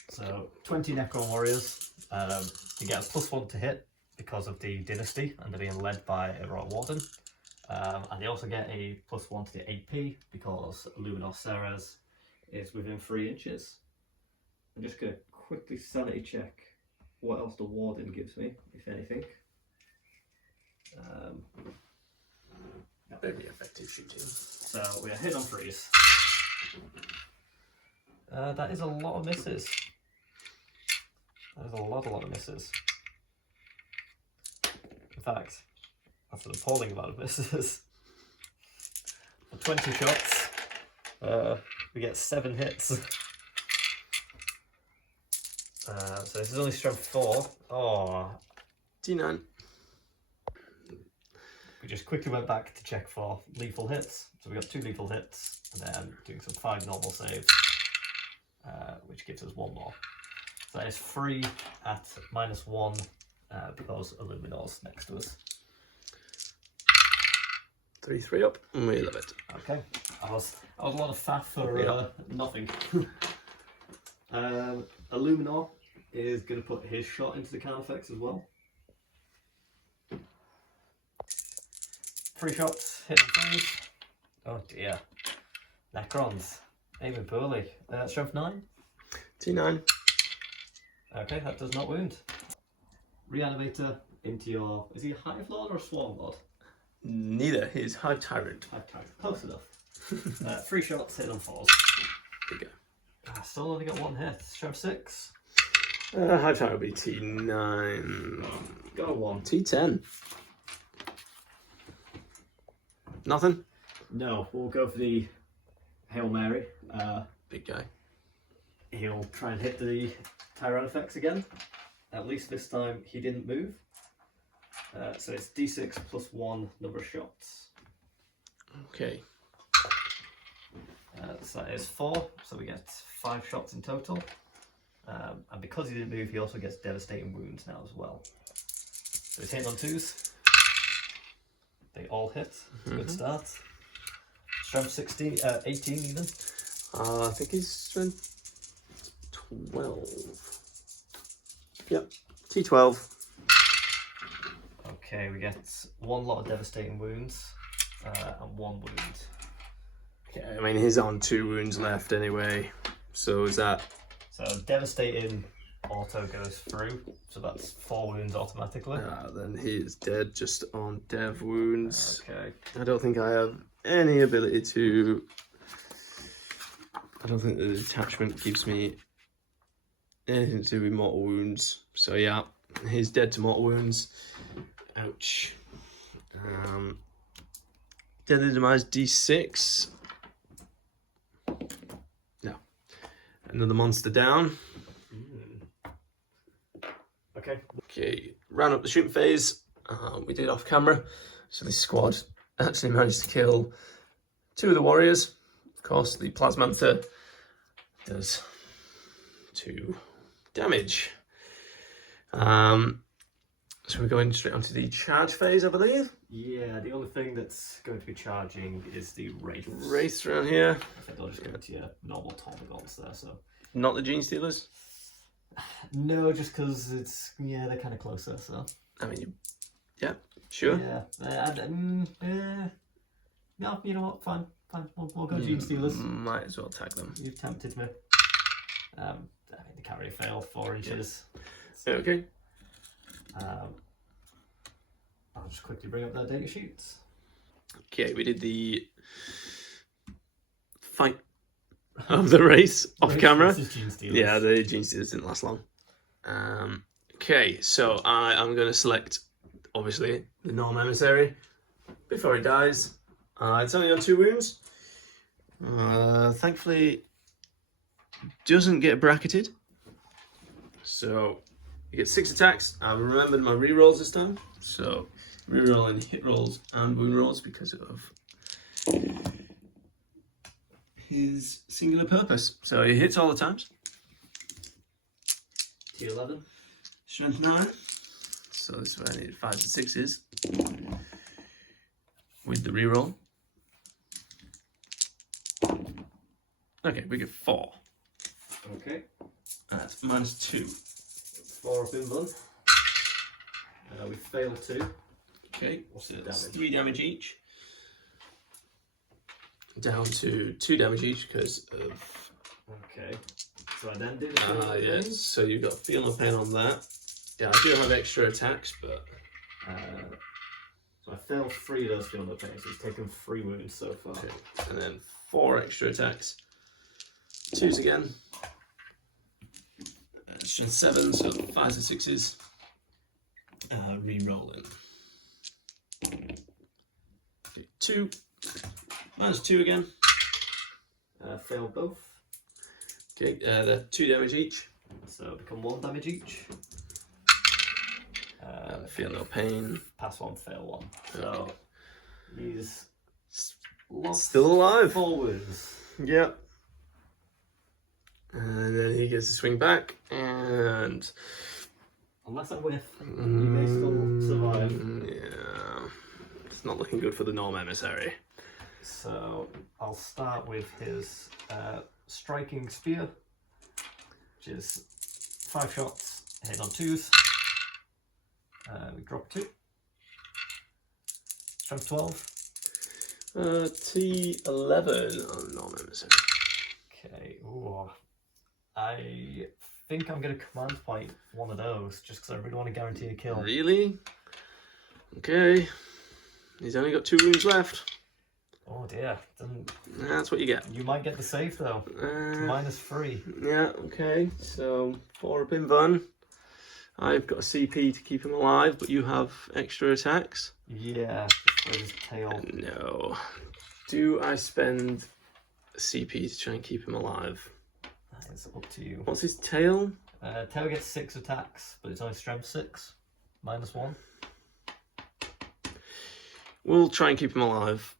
So 20 Necron warriors. They get a +1 to hit because of the dynasty and they're being led by a Royal Warden. And they also get a +1 to the AP because Luminor Ceres is within 3 inches. I'm just going to quickly sanity check what else the Warden gives me, if anything. Very effective shooting. So we are hit on 3s. That is a lot of misses. That is a lot of misses. In fact, that's an appalling amount of misses. For 20 shots, we get 7 hits. So this is only strength 4. Oh, D9. we just quickly went back to check for lethal hits. So we got 2 lethal hits, and then doing some 5 normal saves, which gives us 1 more. So that is 3 at -1 because Illuminor's next to us. 3-3 up, and we love it. Okay, that was a lot of faff for nothing. Illuminor is going to put his shot into the Carnifex as well. 3 shots, hit and freeze. Oh dear. Necrons, aiming poorly. Strength 9. T9. Okay, that does not wound. Reanimator into your... Is he a Hive Lord or a Swarm Lord? Neither. He's Hive Tyrant. Hive Tyrant. Close enough. 3 shots, hit on 4s. There you go. Still only got 1 hit. Strength 6. Hive Tyrant will be T9. Go 1. T10. Nothing? No, we'll go for the Hail Mary. Big guy. He'll try and hit the Tyranids again. At least this time he didn't move. So it's D6 +1 number of shots. Okay. So that is 4, so we get 5 shots in total. And because he didn't move, he also gets devastating wounds now as well. So he's hitting on 2s. They all hit. Good start. Strength 16, 18 even. I think he's strength 12. Yep, T12. Okay, we get 1 lot of devastating wounds and 1 wound. Okay, I mean he's on 2 wounds left anyway. So is that? So devastating auto goes through, so that's 4 wounds automatically. Then he is dead just on dev wounds. Okay. I don't think I have any ability to. I don't think the detachment gives me anything to do with mortal wounds. So yeah, he's dead to mortal wounds. Ouch. Deadly demise D6. No. Another monster down. Okay. Okay, round up the shooting phase. We did off camera. So this squad actually managed to kill 2 of the warriors. Of course, the Plasmanther does 2 damage. So we're going straight onto the charge phase, I believe. Yeah, the only thing that's going to be charging is the Wraiths. Wraiths around here. I think they'll just go to your normal Termagants there, so... Not the Gene Stealers? No, just because it's... Yeah, they're kind of closer, so... I mean, yeah, sure. Yeah. No, you know what, fine. We'll go Gene Stealers. Might as well tag them. You've tempted me. I mean, the carry failed 4 inches. Yeah. Okay. I'll just quickly bring up their data sheets. Okay, we did the fight of the race off camera. Gene stealers. Yeah, the gene stealers didn't last long. Okay, so I am going to select, obviously, the Norm Emissary before he dies. It's only on 2 wounds. Thankfully, doesn't get bracketed. So, you get 6 attacks. I've remembered my rerolls this time. So, rerolling hit rolls and wound rolls because of his singular purpose. So, he hits all the times. T11. Strength 9. So this is where I need 5s and 6s with the reroll. Okay, we get 4. Okay. That's -2. 4 up in one. We fail 2. Okay, What's so the that's damage? 3 damage each. Down to 2 damage each because of. Okay. So I then do the feel no Yes, pain. so you've got feel no pain on that. Yeah, I do have extra attacks, but. So I failed 3 of those feel no pain, so he's taken 3 wounds so far. Okay, and then 4 extra attacks. 2s again. Strength 7, so 5s and 6s. Re-rolling. Okay, 2. -2 again. Failed both. Okay, they're 2 damage each. So become 1 damage each. Feel no pain. Pass 1, fail 1. So Okay. he's lost Still alive. 4 wounds. Yep. And then he gets to swing back, and Unless I whiff, he may still survive. Yeah, it's not looking good for the Norm Emissary. So I'll start with his striking spear, which is 5 shots, hitting on 2s. We drop 2. Strength 12. T11 on Norm Emissary. Okay. Ooh. I think I'm going to command point one of those, just because I really want to guarantee a kill. Really? Okay. He's only got 2 wounds left. Oh dear. Then That's what you get. you might get the save though. -3. Yeah, okay. So 4 up in Van. I've got a CP to keep him alive, but you have extra attacks. Yeah. Just for his tail. No. Do I spend a CP to try and keep him alive? That is up to you. What's his tail? Tail gets 6 attacks, but it's only strength 6. -1. We'll try and keep him alive.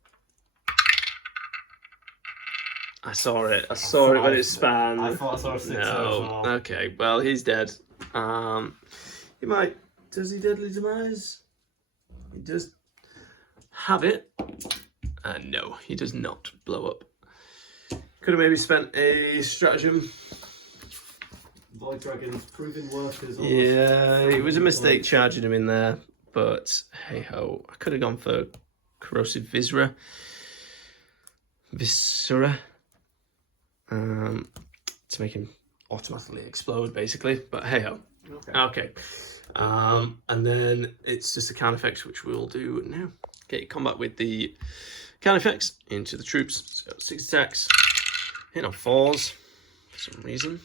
I saw it. I saw it when it spanned. I thought I saw a 6 as No. well. Okay, well, he's dead. He might... Does he deadly demise? He does have it. No, he does not blow up. Could have maybe spent a stratagem. Void Dragons proving workers. Yeah, it was a mistake charging him in there. But, hey-ho. I could have gone for Corrosive Viscera. To make him automatically explode, basically. But hey-ho. Okay. And then it's just the Carnifex, which we'll do now. Okay, combat with the Carnifex into the troops. So 6 attacks. Hit on 4s for some reason.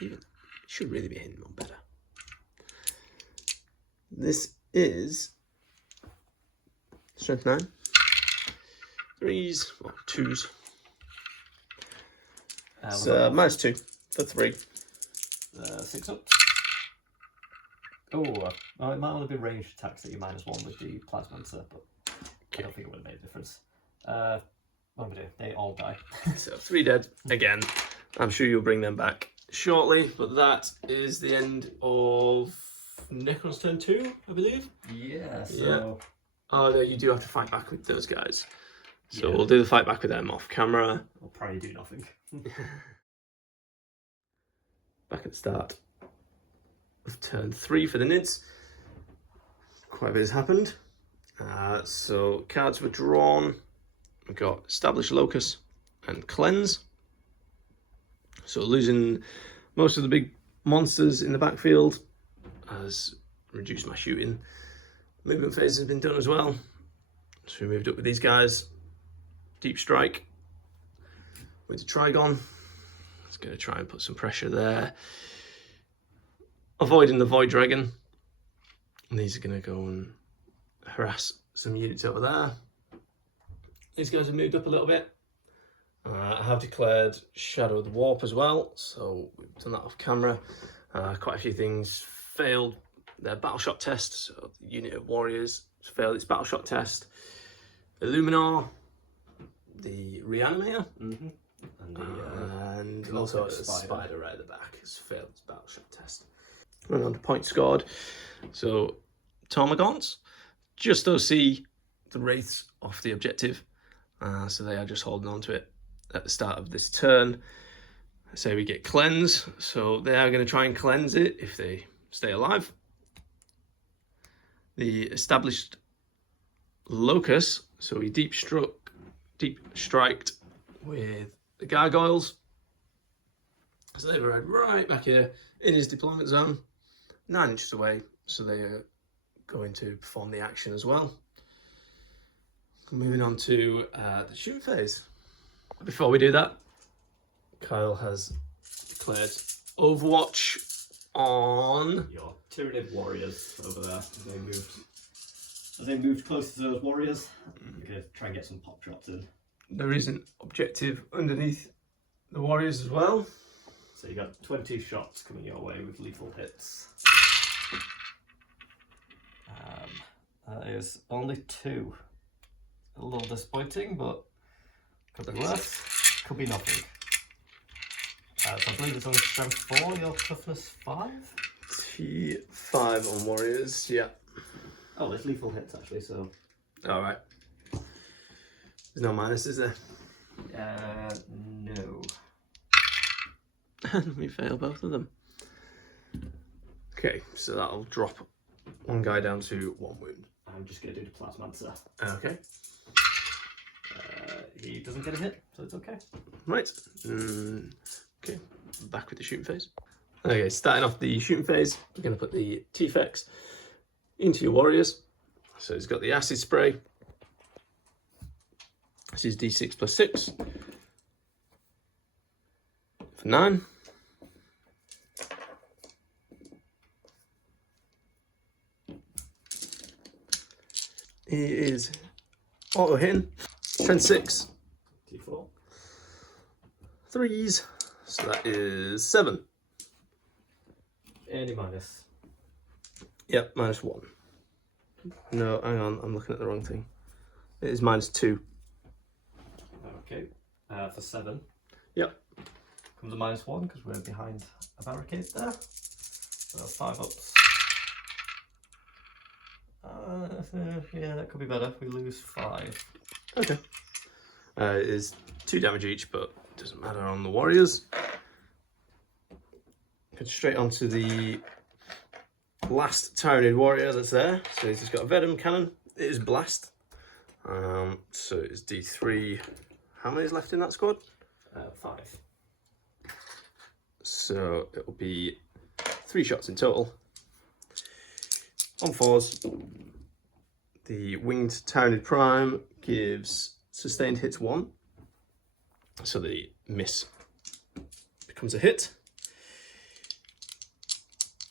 Even it should really be hitting on better. This is strength 9. 3s, well, 2s. So -2 for 3. 6 up. Oh, it might only be ranged attacks that you -1 with the Plasmancer, but I don't think it would have made a difference. What do we do? They all die. So 3 dead again. I'm sure you'll bring them back shortly, but that is the end of Necron's turn 2, I believe. Yeah, so... Yeah. Oh no, you do have to fight back with those guys. So Yeah. we'll do the fight back with them off camera. I'll probably do nothing. Back at the start of turn 3 for the Nids. Quite a bit has happened. So cards were drawn. We've got Establish Locus and Cleanse. So losing most of the big monsters in the backfield has reduced my shooting. Movement phase has been done as well. So we moved up with these guys. Deep Strike with the Trigon. It's going to try and put some pressure there. Avoiding the Void Dragon. And these are going to go and harass some units over there. These guys have moved up a little bit. I have declared Shadow of the Warp as well, so we've done that off camera. Quite a few things failed their battle shot test, so the unit of warriors failed its battle shot test. Illuminar, the Reanimator, and also a spider right at the back has failed its battle shot test. Run on to points scored. So Termagants just don't see the wraiths off the objective, so they are just holding on to it at the start of this turn. Say we get cleanse, so they are going to try and cleanse it if they stay alive. The established locus, so he deep striked with the Gargoyles. So they've arrived right back here in his deployment zone, 9 inches away, so they are going to perform the action as well. Moving on to the shooting phase. Before we do that, Kyle has declared Overwatch on your Tyranid warriors over there. As they moved closer to those warriors, you're going to try and get some pop shots in. There is an objective underneath the warriors as well. So you got 20 shots coming your way with lethal hits. That is only 2. A little disappointing, but could be worse. Could be nothing. So I believe it's only strength 4, your toughness 5? T5 on warriors, yeah. Oh, there's lethal hits actually, so... Alright. There's no minus, is there? No. And we fail both of them. Okay, so that'll drop one guy down to 1 wound. I'm just going to do the Plasmancer. Okay. He doesn't get a hit, so it's okay. Right. Okay, back with the shooting phase. Okay, starting off the shooting phase, we're going to put the T-Fex into your warriors. So he's got the acid spray. This is D6 plus 6 for 9. He is auto hitting. Strength 6. T4. 3s. So that is 7. Any minus. Yep, -1. No, hang on, I'm looking at the wrong thing. It is -2. Okay. For 7. Yep. Comes a -1 because we're behind a barricade there. So 5 ups. Yeah, that could be better. We lose 5. Okay. It is 2 damage each, but it doesn't matter on the warriors. Head straight onto the last Tyranid warrior that's there. So he's just got a venom cannon. It is blast. So it's D3. How many is left in that squad? 5. So it'll be 3 shots in total. On 4s, the winged Tyranid Prime gives sustained hits 1. So the miss becomes a hit.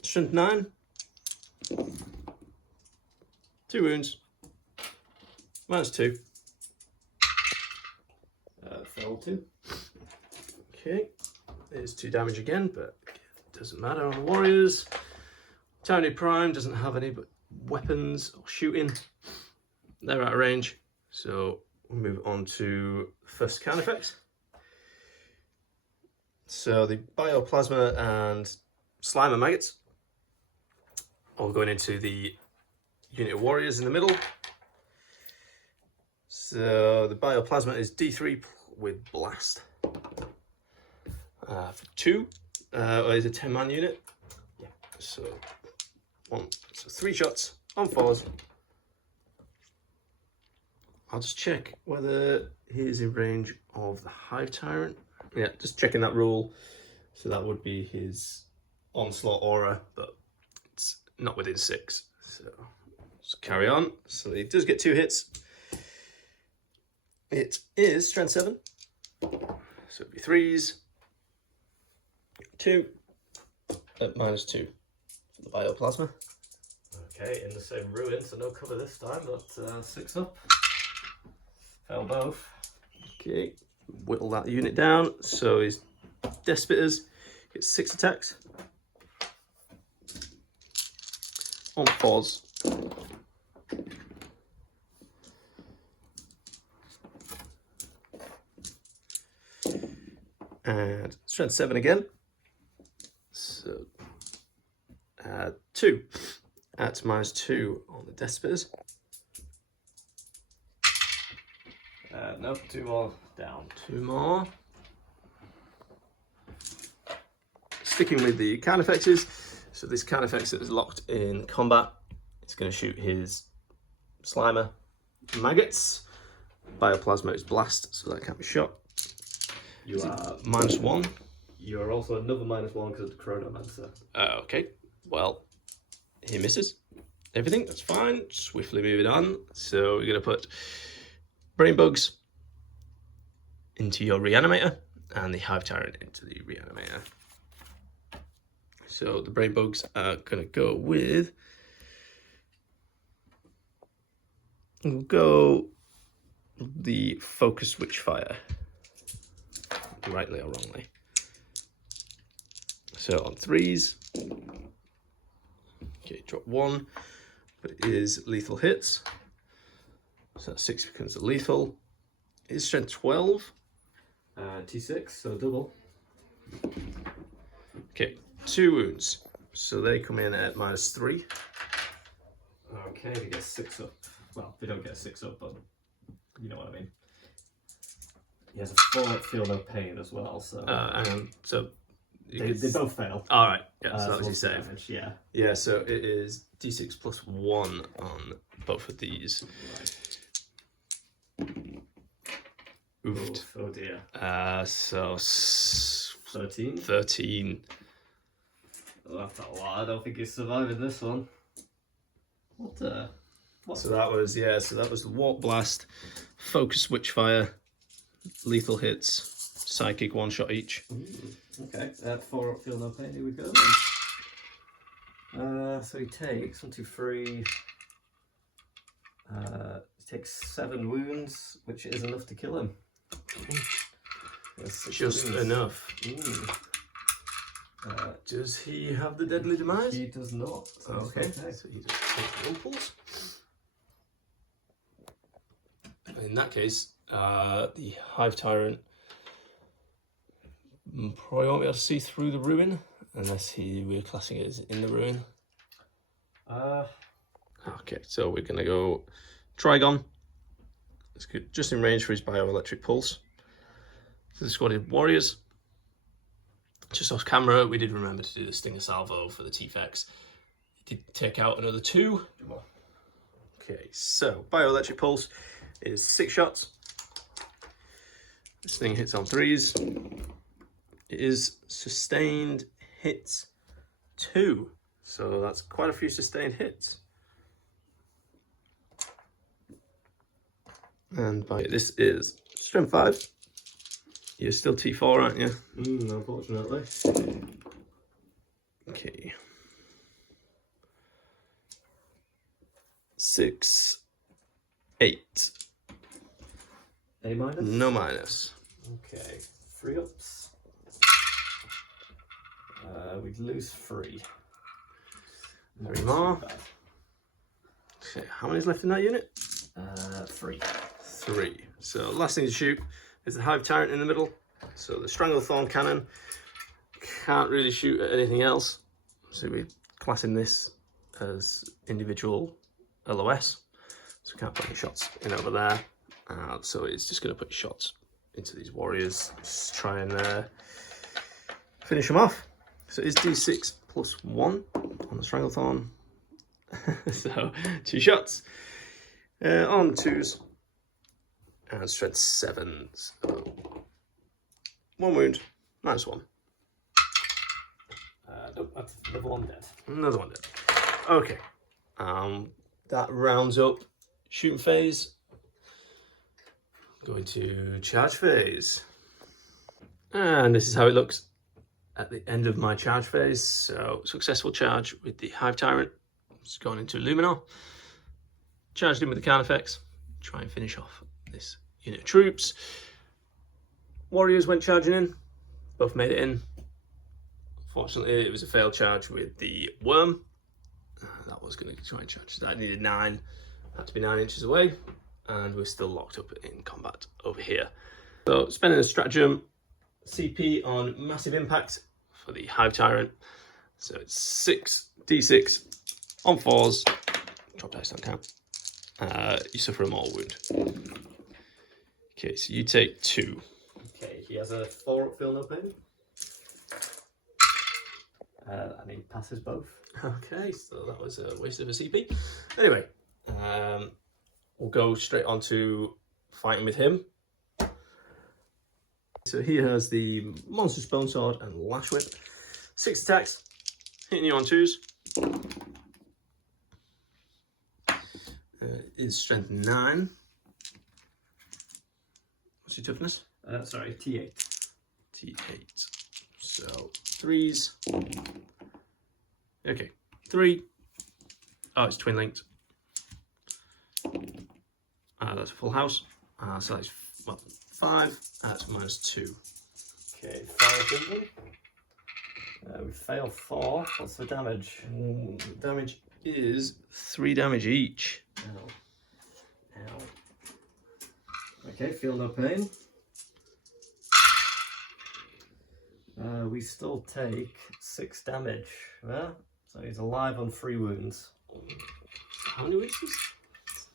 Strength 9. 2 wounds. -2. Fail 2. Okay. It's 2 damage again, but it doesn't matter on the warriors. Tyranid Prime doesn't have any but weapons or shooting. They're out of range. So we'll move on to first Carnifex. So the bioplasma and slimer maggots all going into the unit of warriors in the middle. So the bioplasma is D3 with blast. For 2, is a 10-man unit. Yeah. So 3 shots on 4s. I'll just check whether he is in range of the Hive Tyrant. Yeah, just checking that rule. So that would be his onslaught aura, but it's not within 6. So just carry on. So he does get 2 hits. It is strength 7. So it'd be 3s, 2 at -2 for the bioplasma. Okay, in the same ruin, so no cover this time, but 6 up. Fail both. Okay, whittle that unit down. So his deathspitters get 6 attacks. On 4s. And strength 7 again. So 2 at -2 on the deathspitters. Nope, 2 more down. 2 more. Sticking with the Carnifexes. So this Carnifex that is locked in combat, it's going to shoot his Slimer maggots. Bioplasma is blast, so that can't be shot. You are -1. You are also another -1 because of the Chronomancer. Okay, well, he misses everything. That's fine. Swiftly moving on. So we're going to put brain bugs into your reanimator and the Hive Tyrant into the reanimator. So the brain bugs are going to go with. We'll go the focus witchfire, rightly or wrongly. So on 3s, okay, drop 1, but it is lethal hits. So 6 becomes a lethal. It is strength 12. T6, so double. Okay, 2 wounds. So they come in at -3. Okay, they get 6 up. Well, they don't get 6 up, but you know what I mean. He has a 4 at feel no pain as well, so. So they both fail. All right, yeah, so that was so your save. damage, yeah. Yeah, so it is d6 + 1 on both of these. Oofed. Oh dear. So 13? 13. Oh, that's a lot. I don't think he's surviving this one. What? So that was the warp blast, focus witchfire, lethal hits, psychic 1-shot each. Okay, 4 up feel no pain. Here we go. So he takes 1, 2, 3. He takes 7 wounds, which is enough to kill him. Just enough. Mm. Does he have the deadly demise? He does not. Okay, so he just takes 1 pulse. In that case, the Hive Tyrant probably won't be able to see through the ruin unless we're classing it as in the ruin. Okay, so we're going to go Trigon. It's good, just in range for his bioelectric pulse. So the squad warriors. Just off camera, we did remember to do the Stinger Salvo for the T-Fex. He did take out another 2. Okay, so bioelectric pulse is 6 shots. This thing hits on 3s. It is sustained hits 2. So that's quite a few sustained hits. And this is strength 5. You're still T4, aren't you? Unfortunately. Okay. 6, 8. A minus? No minus. Okay, 3 ups. We'd lose 3. 3 more. Okay, how many's left in that unit? 3. 3. So last thing to shoot is the Hive Tyrant in the middle. So the stranglethorn cannon can't really shoot at anything else. So we're classing this as individual LOS. So we can't put any shots in over there. So it's just going to put shots into these warriors. Just try and finish them off. So it's d6 + 1 on the stranglethorn. So 2 shots on 2s and strength 7. So 1 wound, -1. Nope, that's another one dead. Another one dead. Okay, that rounds up shooting phase. Going to charge phase. And this is how it looks at the end of my charge phase. So successful charge with the Hive Tyrant. It's gone into Luminar. Charged in with the Carnifex. Try and finish off this unit of troops. Warriors went charging in. Both made it in. Fortunately, it was a failed charge with the worm. That was going to try and charge. That needed 9. Had to be 9 inches away. And we're still locked up in combat over here. So spending a stratagem. CP on massive impact for the Hive Tyrant. So it's 6d6 on 4s. Drop dice don't count. You suffer a mortal wound. Okay, so you take 2. Okay, he has a 4 up, feel no pain. And he passes both. Okay, so that was a waste of a CP. Anyway, we'll go straight on to fighting with him. So he has the monstrous bonesword and lashwhip. 6 attacks, hitting you on 2s. Is strength 9. What's your toughness? Sorry, T8. T8. So 3s. Okay, 3. Oh, it's twin linked. That's a full house. So that's 5. That's -2. Okay, 5 even. We fail 4. What's the damage? The damage is 3 damage each. Ow. Ow. Okay, feel no pain. We still take 6 damage. Yeah? So he's alive on 3 wounds. How many wounds?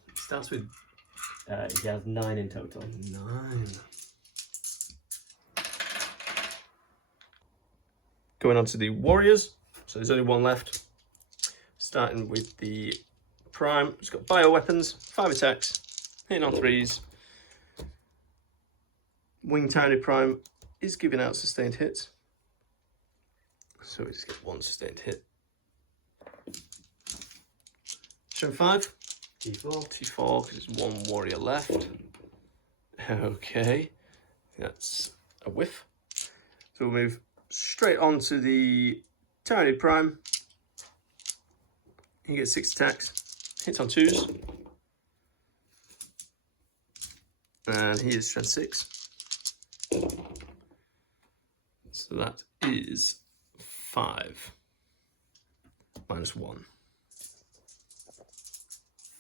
It starts with He has 9 in total. 9. Going on to the warriors. So there's only 1 left. Starting with the prime. It's got bio weapons, 5 attacks, hitting on 3s. Wing Tyranids prime is giving out sustained hits. So we just get 1 sustained hit. Strength 5. T4. T4 because there's 1 warrior left. Okay, that's a whiff. So we'll move straight on to the Tyranid prime. He gets 6 attacks, hits on 2s. And he is strength 6. So that is 5. -1.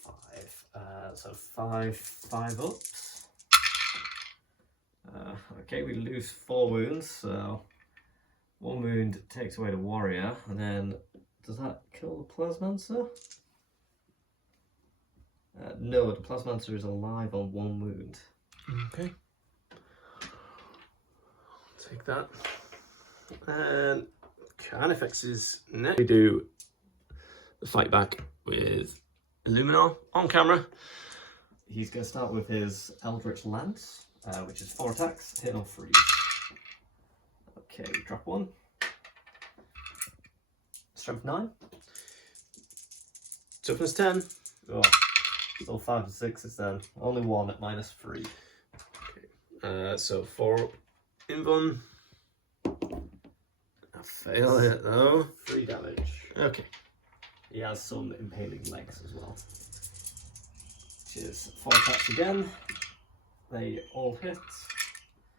5. So 5 ups. Okay, we lose 4 wounds, so 1 wound takes away the warrior, and then does that kill the plasmancer? No, the plasmancer is alive on 1 wound. Okay. Take that. And Carnifex is next. We do the fight back with Illuminar on camera. He's going to start with his Eldritch Lance, which is 4 attacks, hit on 3. Okay, drop 1. Strength 9. Toughness 10. Oh, still 5 and 6s then. Only 1 at -3. Okay. So 4 Invon. I fail it though. 3 damage. Okay. He has some impaling legs as well. Which is 4 attacks again. They all hit.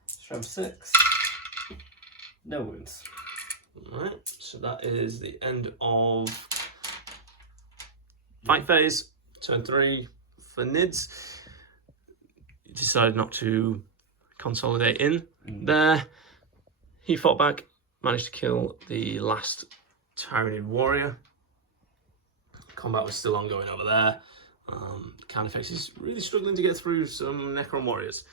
Strength 6. No wounds. Alright, so that is the end of fight phase. Turn 3 for Nids. He decided not to consolidate in there. He fought back, managed to kill the last Tyranid warrior. Combat was still ongoing over there. Carnifex is really struggling to get through some Necron warriors.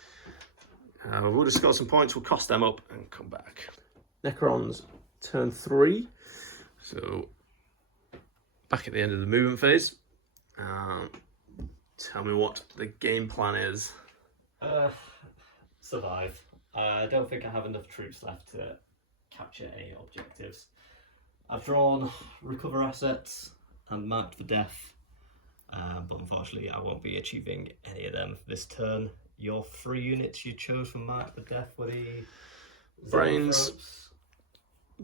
We'll just score some points, we'll cost them up and come back. Necrons turn 3. So back at the end of the movement phase. Tell me what the game plan is. Survive. I don't think I have enough troops left to capture any objectives. I've drawn recover assets and marked for death, but unfortunately I won't be achieving any of them this turn. Your 3 units you chose for mark for death were the brains,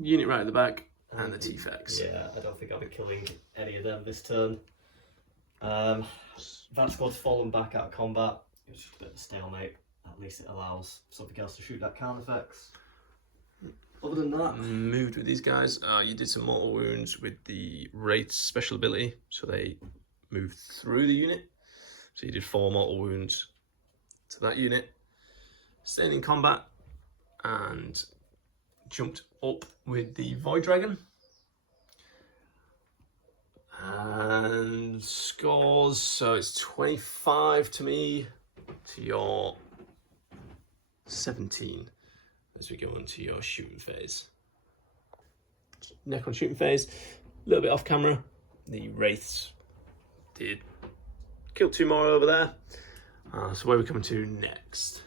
unit right at the back, and the T-Fex. Yeah, I don't think I'll be killing any of them this turn. That squad's fallen back out of combat. It was just a bit of a stalemate. At least it allows something else to shoot that Carnifex. Other than that, Moved with these guys. You did some mortal wounds with the Wraith's special ability, so they moved through the unit. So you did 4 mortal wounds to that unit. Staying in combat and jumped up with the Void Dragon. And scores, so it's 25 to me, to your 17 as we go into your shooting phase. Necron shooting phase, a little bit off camera. The Wraiths did kill 2 more over there. So where are we coming to next?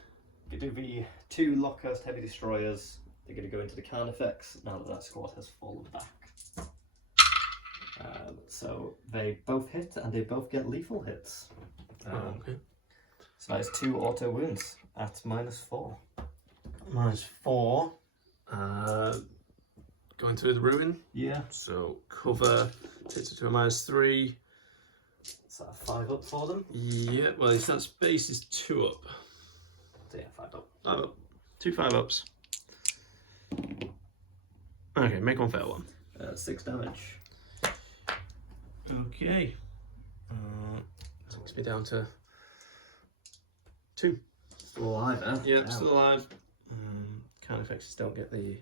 we do the 2 Lockhurst Heavy Destroyers. They're going to go into the Carnifex now that that squad has fallen back. So they both hit and they both get lethal hits. Okay. So that is 2 auto wounds at -4. -4. Going through the ruin. Yeah. So cover takes it to a -3. Is that a 5 up for them? Yeah, well, it's that space is 2 up. So yeah, 5 up. 5 up. 2 5-ups. Okay, make one fail one. 6 damage. Okay. Takes me down to 2. Still alive, eh? Yeah, still alive. Carnifexes don't get the...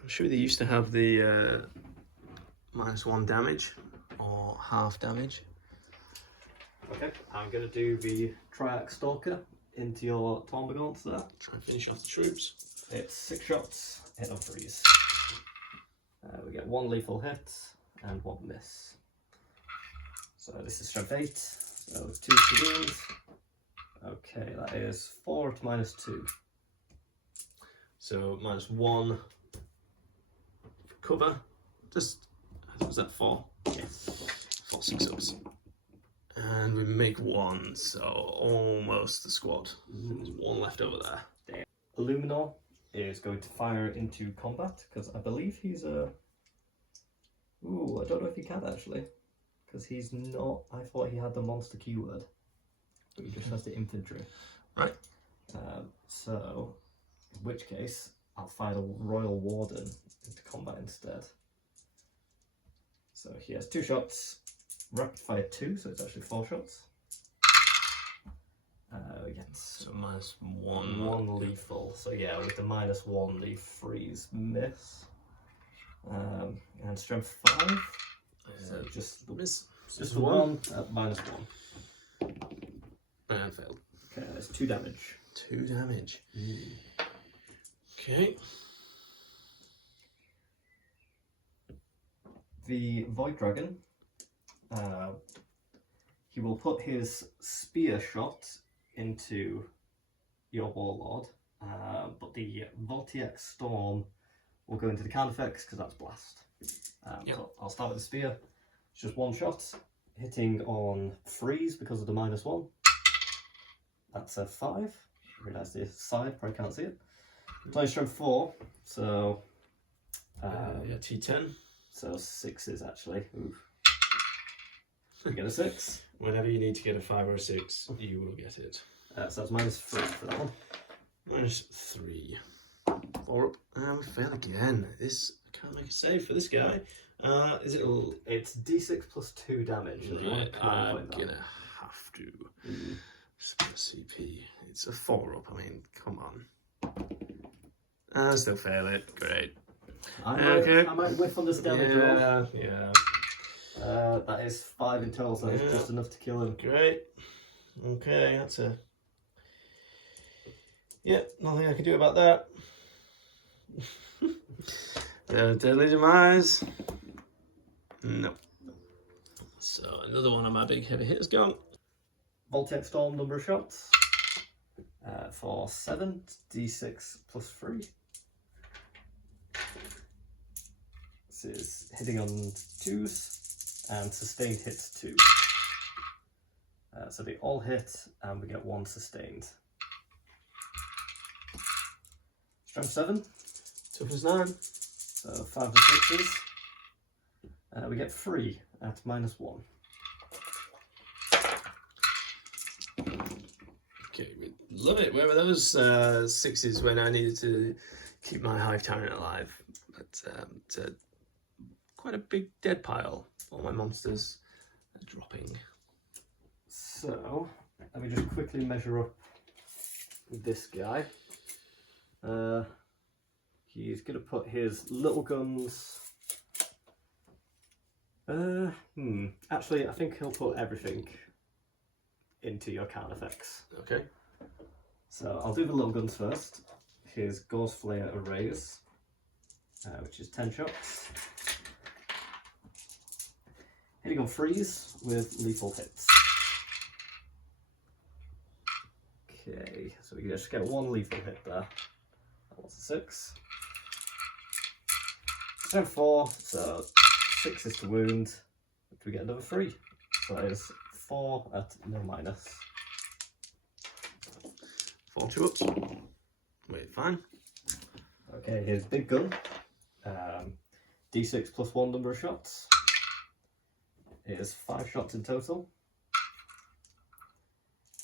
I'm sure they used to have the -1 damage or half damage. Okay, I'm going to do the Triax Stalker into your Termagant there. Try and finish off the troops. It's 6 shots, hit on freeze. We get 1 lethal hit and 1 miss. So this is strength 8, so 2 civilians. Okay, that is 4 to -2. So -1 for cover. Just, was that 4? Yes. 4 6-ups. And we make 1, so almost the squad. There's 1 left over there. Damn. Illuminor is going to fire into combat because I believe he's a... Ooh, I don't know if he can actually. Because he's not... I thought he had the monster keyword. But he just has the infantry. Right. So, in which case, I'll fire the Royal Warden into combat instead. So he has 2 shots. Rapid fire 2, so it's actually 4 shots. Yes. So -1. 1 lethal. So yeah, with the -1, the freeze miss. And strength 5. So just miss. just 1 at -1. And failed. Okay, that's 2 damage. 2 damage. Okay. The Void Dragon. He will put his spear shot into your warlord, but the Voltaic Storm will go into the Carnifex because that's blast. So I'll start with the spear. It's just 1 shot, hitting on freeze because of the -1. That's a 5. I realise the side, probably can't see it. It's only strength 4, so Yeah, T10. so 6s actually. Oof. You get a 6. Whenever you need to get a 5 or a 6, you will get it. So that's -3 for that one. -3. 4 up and fail again. This, I can't make a save for this guy. Is it? It's D6 plus 2 damage. So you want to I'm gonna have to. Split CP. It's a 4 up. I mean, come on. I still fail it. Great. I might whiff on this damage roll. Yeah. That is 5 in total, so it's just enough to kill him. Great. Okay, that's a... Yeah, nothing I can do about that. Deadly demise. No. So another one of my big heavy hitters gone. Voltaic Storm, number of shots. For 7, D6 plus 3. This is hitting on 2s and sustained hits 2. So they all hit and we get 1 sustained. strength 7. Toughness 9. So 5 and 6s. We get 3 at -1. Okay, we love it. Where were those 6s when I needed to keep my Hive Tyrant alive? But it's quite a big dead pile. All my monsters are dropping. So, let me just quickly measure up this guy. He's going to put his little guns... Actually, I think he'll put everything into your Carnifex. Okay. So I'll do the little guns first. His Gauze Flare Arrays, which is 10 shots. Hitting on freeze with lethal hits. Okay, so we just get 1 lethal hit there. What's a 6? Strength 4, so 6 is to wound. We get another 3. So that is 4 at no minus. 4 2-ups. Wait, fine. Okay, here's big gun. D6 plus 1 number of shots. It is 5 shots in total.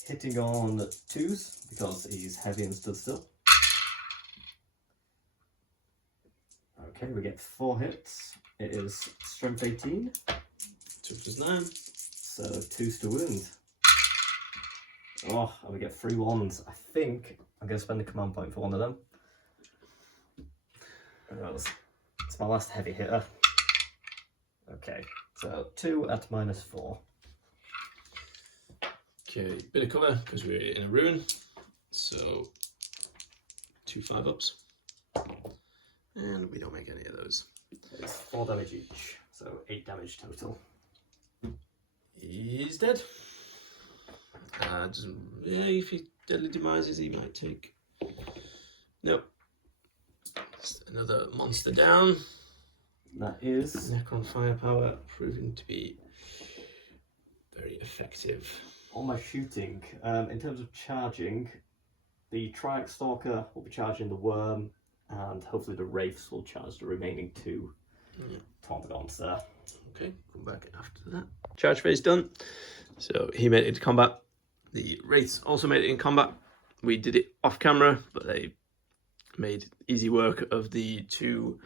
Hitting on 2s because he's heavy and stood still. Okay, we get 4 hits. It is strength 18. Toughness 9. So 2s to wound. Oh, and we get 3 1s. I think I'm going to spend a command point for one of them. It's my last heavy hitter. Okay, so 2 at -4. Okay, bit of cover because we're in a ruin. So 2 5-ups. And we don't make any of those. It's 4 damage each, so 8 damage total. He's dead. Yeah, if he deadly demises, he might take. Nope. Just another monster down. That is Necron firepower proving to be very effective. all my shooting. In terms of charging, the Triax Stalker will be charging the Worm, and hopefully the Wraiths will charge the remaining 2 Termagants there. Okay, come back after that. Charge phase done. So he made it into combat. The Wraiths also made it in combat. We did it off camera, but they made easy work of the 2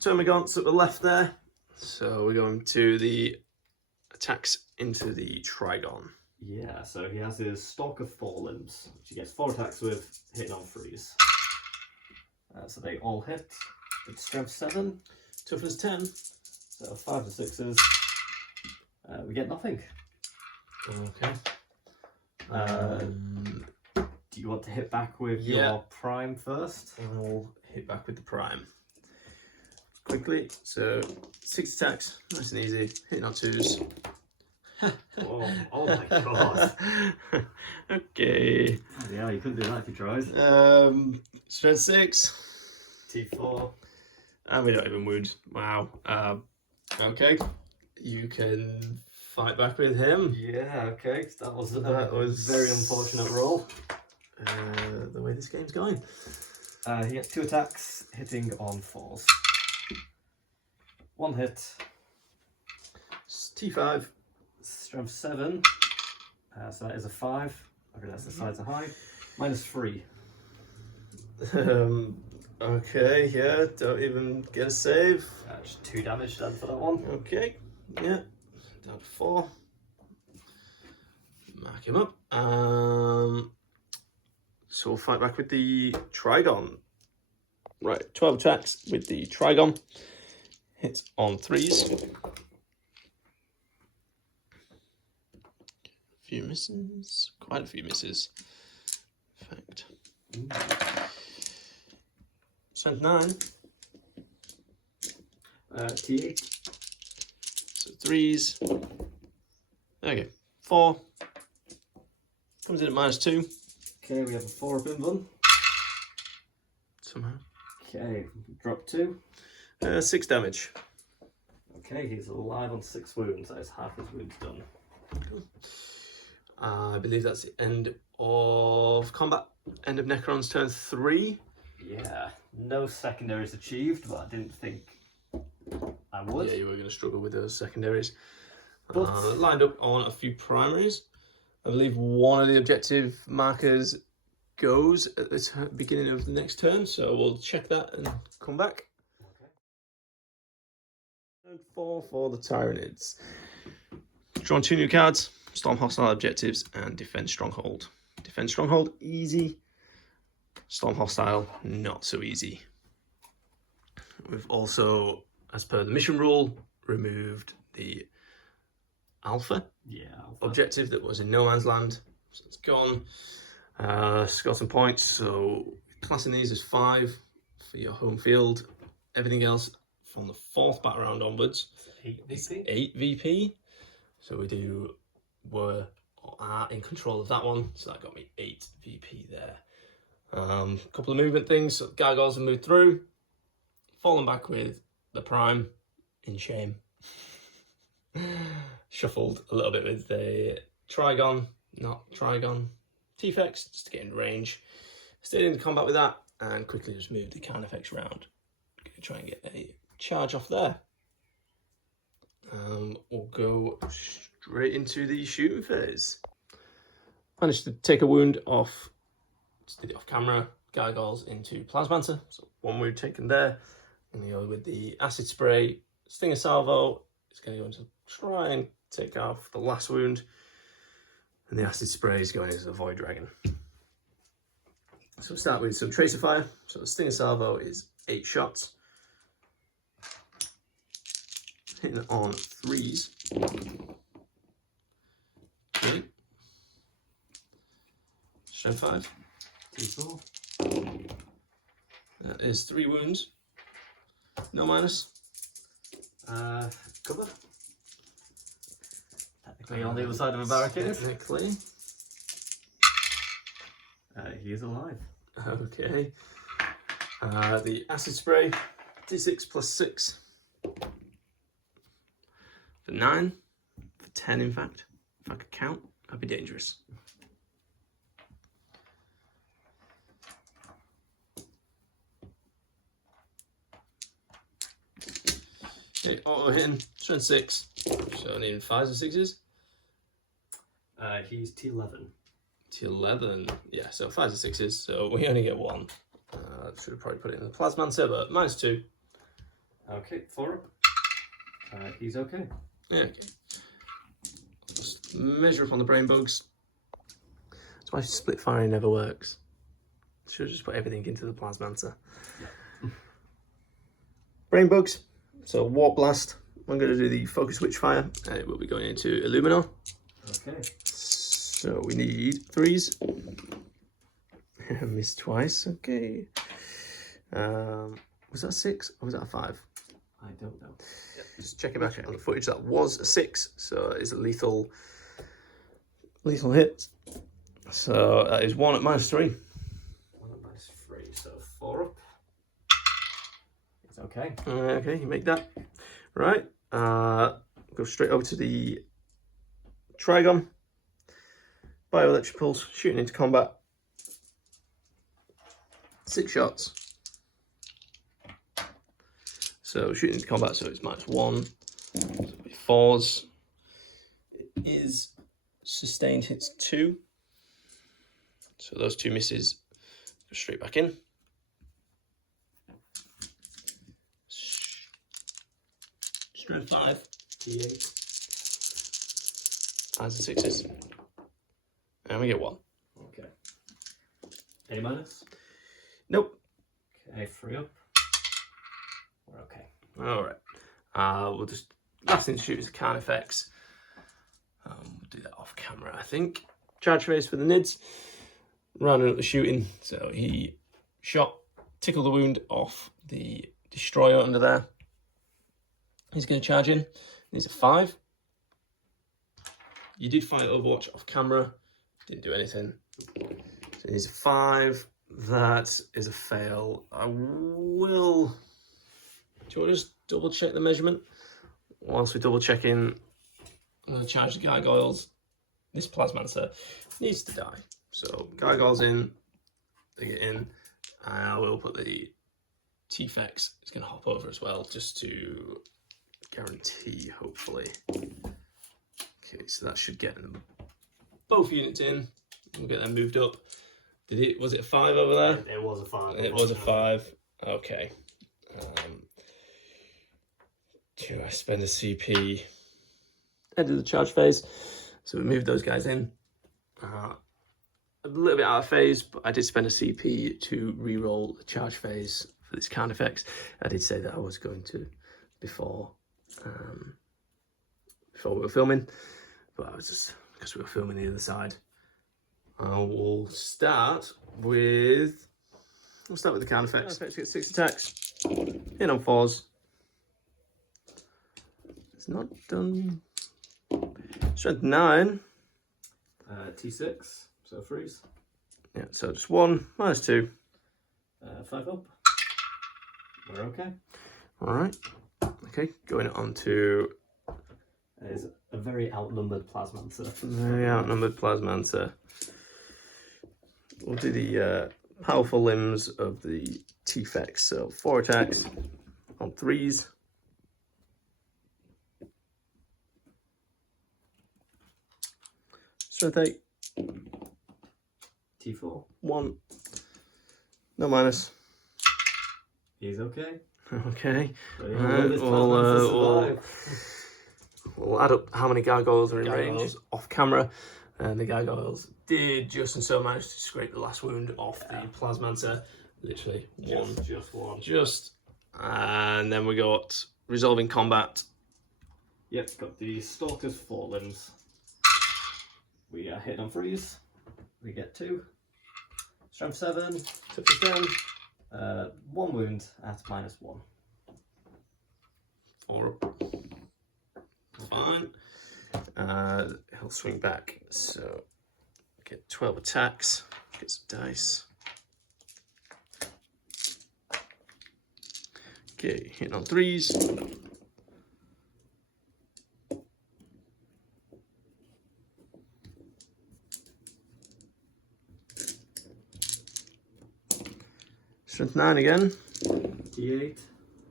Termagants that were left there. So we're going to the attacks into the Trigon. Yeah, so he has his Stalker Forelimbs, which he gets 4 attacks with, hitting on freeze. So they all hit. It's strength 7. Toughness 10. So 5 and 6s. We get nothing. Okay. Do you want to hit back with Yeah. your Prime first? I'll hit back with the Prime. Quickly, so 6 attacks, nice and easy, hitting on 2s. Oh my god. Okay. Yeah, you couldn't do that if you tried. Strength 6. T4. And we don't even wound. Wow. Okay. You can fight back with him. Yeah, okay. That was a was very unfortunate roll. The way this game's going. He gets 2 attacks, hitting on 4s. 1 hit. T5. Strength 7. So that is a 5. Okay, that's the size of Hive. -3. Okay, yeah, don't even get a save. Just 2 damage then for that one. Okay, yeah, down to 4. Mark him up. So we'll fight back with the Trigon. Right, 12 attacks with the Trigon. Hits on 3s. A few misses, quite a few misses. In fact. Strength 9. T8. So 3s. Okay, 4. Comes in at -2. Okay, we have a 4 up in one. Somehow. Okay, drop 2. 6 damage. Okay, he's alive on 6 wounds. That is half his wounds done. Cool. I believe that's the end of combat. End of Necron's turn 3. Yeah, no secondaries achieved, but I didn't think I would. Yeah, you were going to struggle with those secondaries. But Lined up on a few primaries. I believe one of the objective markers goes at the beginning of the next turn, so we'll check that and come back. okay. Turn 4 for the Tyranids. Drawn 2 new cards, storm hostile objectives, and defend stronghold. Defend stronghold, easy. Storm hostile, not so easy. We've also, as per the mission rule, removed the alpha objective that was in no man's land, so it's gone. Score some points, so classing these as 5 for your home field. Everything else from the 4th battle round onwards 8 VP. 8 VP. So are in control of that one, so that got me 8 VP there. Couple of movement things, so Gargoyles have moved through, fallen back with the prime in shame. Shuffled a little bit with the Trigon, not Trigon, T-Fex, just to get in range. Stayed into combat with that, and quickly just moved the Carnifex round. Gonna try and get a charge off there. We'll go straight into the shooting phase. Managed to take a wound off, just did it off camera, Gargoyles into Plasmancer, so 1 wound taken there. I'm gonna go with the acid spray, Stinger Salvo. It's gonna go into try and take off the last wound, and the acid spray is going into the Void Dragon. So we'll start with some Tracer Fire. So the Stinger Salvo is 8 shots. Hitting on 3s. Okay. Strength 5. T4. That is 3 wounds. No minus. Cover. Technically on the other side of a barricade. Technically. He is alive. Okay. The acid spray, D6 plus 6. For 9. For 10, in fact. If I could count, that'd be dangerous. Okay, auto hitting, strength 6. So I need 5s and 6s. He's T11. T11. Yeah, so 5s and 6s. So we only get 1. Should have probably put it in the Plasmancer, but -2. Okay, 4 up. He's okay. Yeah, okay. Just measure up on the brain bugs. That's why split firing never works. Should have just put everything into the Plasmancer. Yeah. Brain bugs. So Warp Blast. I'm going to do the Focus Witchfire, and it will be going into Illuminor. Okay. So we need 3s. Missed twice. Okay. Was that a 6 or was that a 5? I don't know. Yeah, just checking back on the footage. That was a 6, so it's a lethal hit. So that is 1 at -3. 1 at -3, so 4 up. It's okay. Okay, you make that. Right. Go straight over to the Trigon. Bioelectric Pulse, shooting into combat. 6 shots. So shooting into combat, so it's -1. So it'll be 4s. It is sustained hits 2. So those 2 misses go straight back in. Strength 5. T8. 5s and 6s. And we get 1. Okay. Any minus? Nope. Okay, 3 up. We're okay. Alright. We'll just... Last thing to shoot is a Carnifex. We'll do that off camera, I think. Charge phase for the Nids. Rounding up the shooting. So he shot, tickled the wound off the Destroyer under there. He's going to charge in. He's a 5. You did fight Overwatch off camera. Didn't do anything. So he's a 5. That is a fail. I will... Do you want to just double check the measurement? Whilst we're double checking, I'm going to charge the Gargoyles. This Plasmancer needs to die. So Gargoyles in, they get in. will put the T-Fex. It's going to hop over as well, just to guarantee, hopefully. Okay, so that should get them both units in. We'll get them moved up. Was it a 5 over there? It was a 5. It was a 5. Okay. Do I spend a CP? End of the charge phase. So we moved those guys in. A little bit out of phase, but I did spend a CP to re-roll the charge phase for this Carnifex. I did say that I was going to before we were filming, but I was just because we were filming the other side. I will start with. We'll start with the Carnifex. Carnifex gets 6 attacks. In on 4s. It's not done. Strength 9. T6, so freeze. Yeah, so just 1, -2. 5 up. We're okay. Alright. Okay, going on to. Is a very outnumbered Plasmancer. Very outnumbered Plasmancer. We'll do the powerful limbs of the T-Fex. So 4 attacks on 3s. Strength 8. T4. 1. No minus. He's okay. Okay. We'll We'll add up how many gargoyles are in range off camera. And the gargoyles did just and so manage to scrape the last wound off the Plasmancer. Literally one. Just one. And then we got resolving combat. Yep, got the Stalker's forelimbs. We hit on freeze. We get 2. Strength 7. Toughness 10. 1 wound at -1. 4 up. Fine. He'll swing back, so get 12 attacks. Get some dice. Okay, hitting on 3s. Strength 9 again. D8.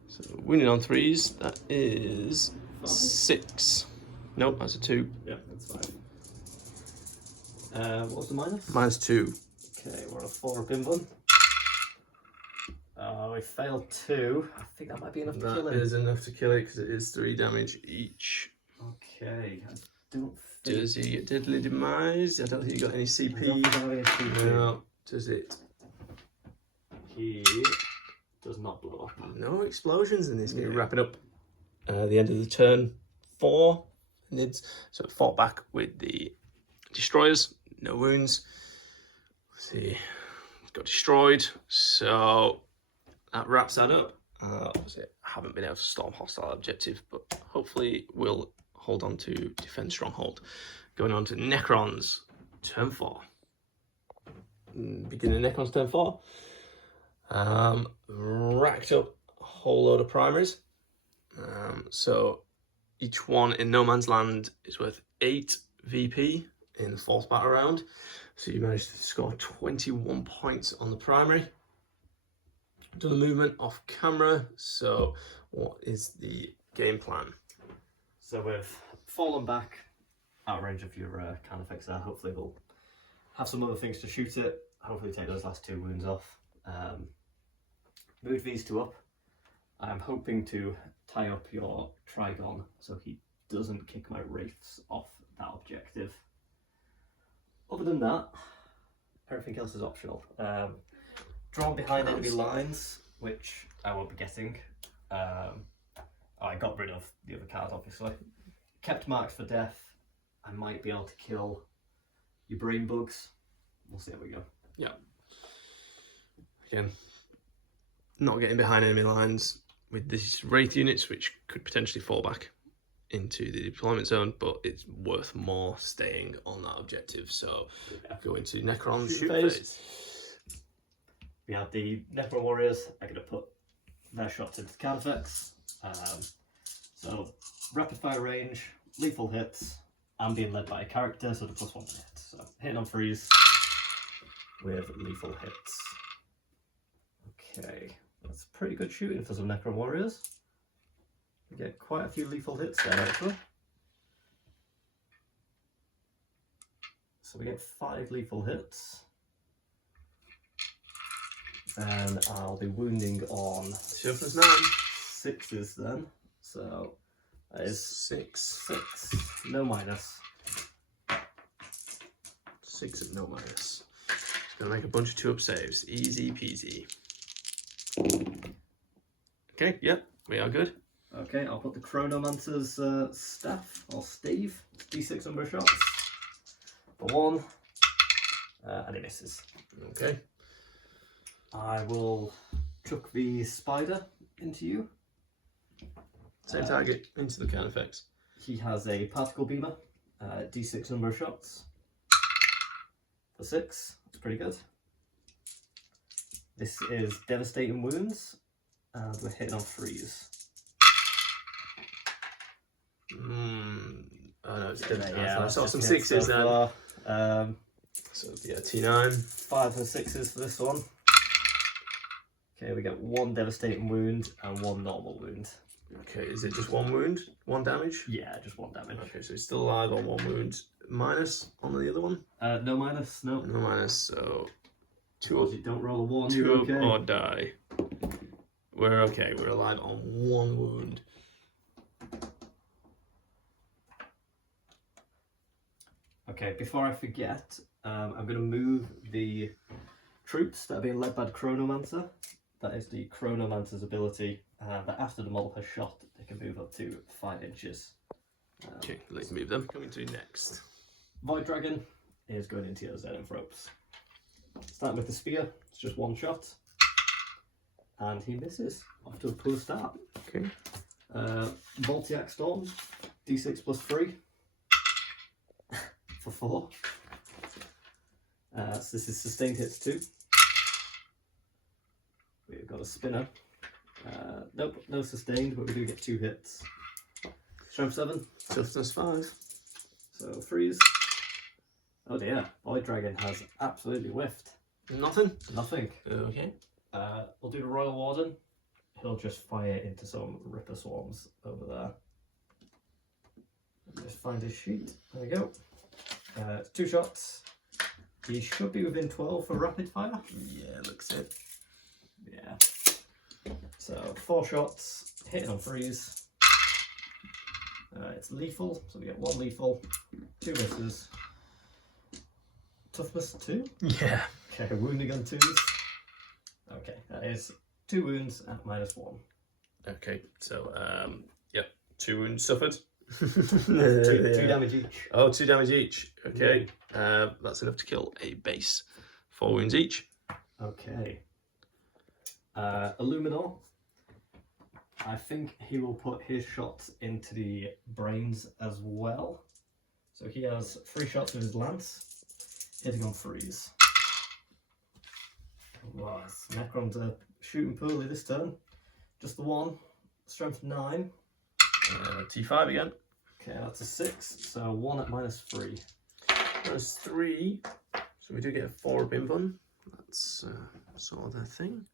So winning on 3s, that is 6. Nope, that's a 2. Yeah, that's 5. What was the minus? -2. Okay, we're on a 4 up in one. We failed 2. I think that might be enough to kill That him. is enough to kill it because it is 3 damage each. Okay, I don't think... Does he get deadly demise? I don't think you got any I CP. don't think I have any CP. No. Does it? He does not blow up. No explosions in this game. Wrapping up the end of the turn 4. Nids. So it fought back with the destroyers. No wounds. Let's see. Got destroyed. So that wraps that up. Obviously, I haven't been able to storm hostile objective, but hopefully we'll hold on to defend stronghold. Going on to Necrons, turn 4. Beginning Necrons turn 4. Racked up a whole load of primaries. So each one in No Man's Land is worth 8 VP in the 4th battle round. So you managed to score 21 points on the primary. Done the movement off camera. So what is the game plan? So we've fallen back out of range of your Carnifex there. Hopefully we'll have some other things to shoot it. Hopefully take those last 2 wounds off. Moved these 2 up. I'm hoping to tie up your Trigon so he doesn't kick my wraiths off that objective. Other than that, everything else is optional. Drawn behind enemy lines, which I won't be getting. I got rid of the other card, obviously. Kept marked for death. I might be able to kill your brain bugs. We'll see how we go. Yeah. Again, not getting behind enemy lines with these Wraith units, which could potentially fall back into the deployment zone, but it's worth more staying on that objective. So go into Necron shoot phase. We have the Necron warriors. I'm going to put their shots into the Carnifex. So rapid fire range, lethal hits. I'm being led by a character, so the +1 to hit. So hitting on freeze with lethal hits. Okay, that's pretty good shooting for some Necron warriors. We get quite a few lethal hits there actually. So we get 5 lethal hits. And I'll be wounding on Toughness 9. 6s then. So that is 6. 6, no minus. 6 at no minus. Just gonna make a bunch of 2-up saves. Easy peasy. Okay, yep, we are good. Okay, I'll put the Chronomancer's staff, or stave, d6 number of shots. For 1, and it misses. Okay. I will chuck the spider into you. Same target, into the Carnifex. He has a particle beamer, d6 number of shots. For 6, that's pretty good. This is devastating wounds, and we're hitting on 3s. Oh no, it's different. Yeah, I saw that's some just hit 6s so then. far. So yeah, T9. 5s and 6s for this one. Okay, we get 1 devastating wound and 1 normal wound. Okay, is it just 1 wound? 1 damage? Yeah, just 1 damage. Okay, so he's still alive on 1 wound. Minus on the other one? No minus, no. No minus, so 2 Told you, don't roll a 1, 2 you're okay. or die. We're okay, we're alive on 1 wound. Okay, before I forget, I'm going to move the troops that are being led by the Chronomancer. That is the Chronomancer's ability that after the model has shot, they can move up to 5 inches. Okay, let's move them. Coming to next. Void Dragon is going into your Zenith ropes. Starting with the spear, it's just 1 shot. And he misses. Off to a poor start. Okay. Voltiac Storm, d6 plus 3. For 4. So this is sustained hits 2. We've got a spinner. Nope, no sustained, but we do get 2 hits. Strength 7. Toughness 5. So 3s. Oh dear, Void Dragon has absolutely whiffed. Nothing? Nothing. Okay. We'll do the Royal Warden. He'll just fire into some Ripper Swarms over there. Just find his sheet. There we go. 2 shots. He should be within 12 for rapid fire. Yeah, looks it. Yeah. So 4 shots, hitting on 3s. It's lethal, so we get 1 lethal, 2 misses. Toughness 2? Yeah. Okay, wounding on 2s. Okay, that is 2 wounds at -1. Okay, so, yep, 2 wounds suffered. 2 damage each. Oh, 2 damage each. Okay, that's enough to kill a base. 4 wounds each. Okay. Illuminor. I think he will put his shots into the brains as well. So he has 3 shots with his lance, hitting on 3s. Wow, Necrons are shooting poorly this turn. Just the 1. Strength 9. T5 again. Okay, that's a 6. So 1 at -3. -3. So we do get a 4 bin bun. That's sort of the thing.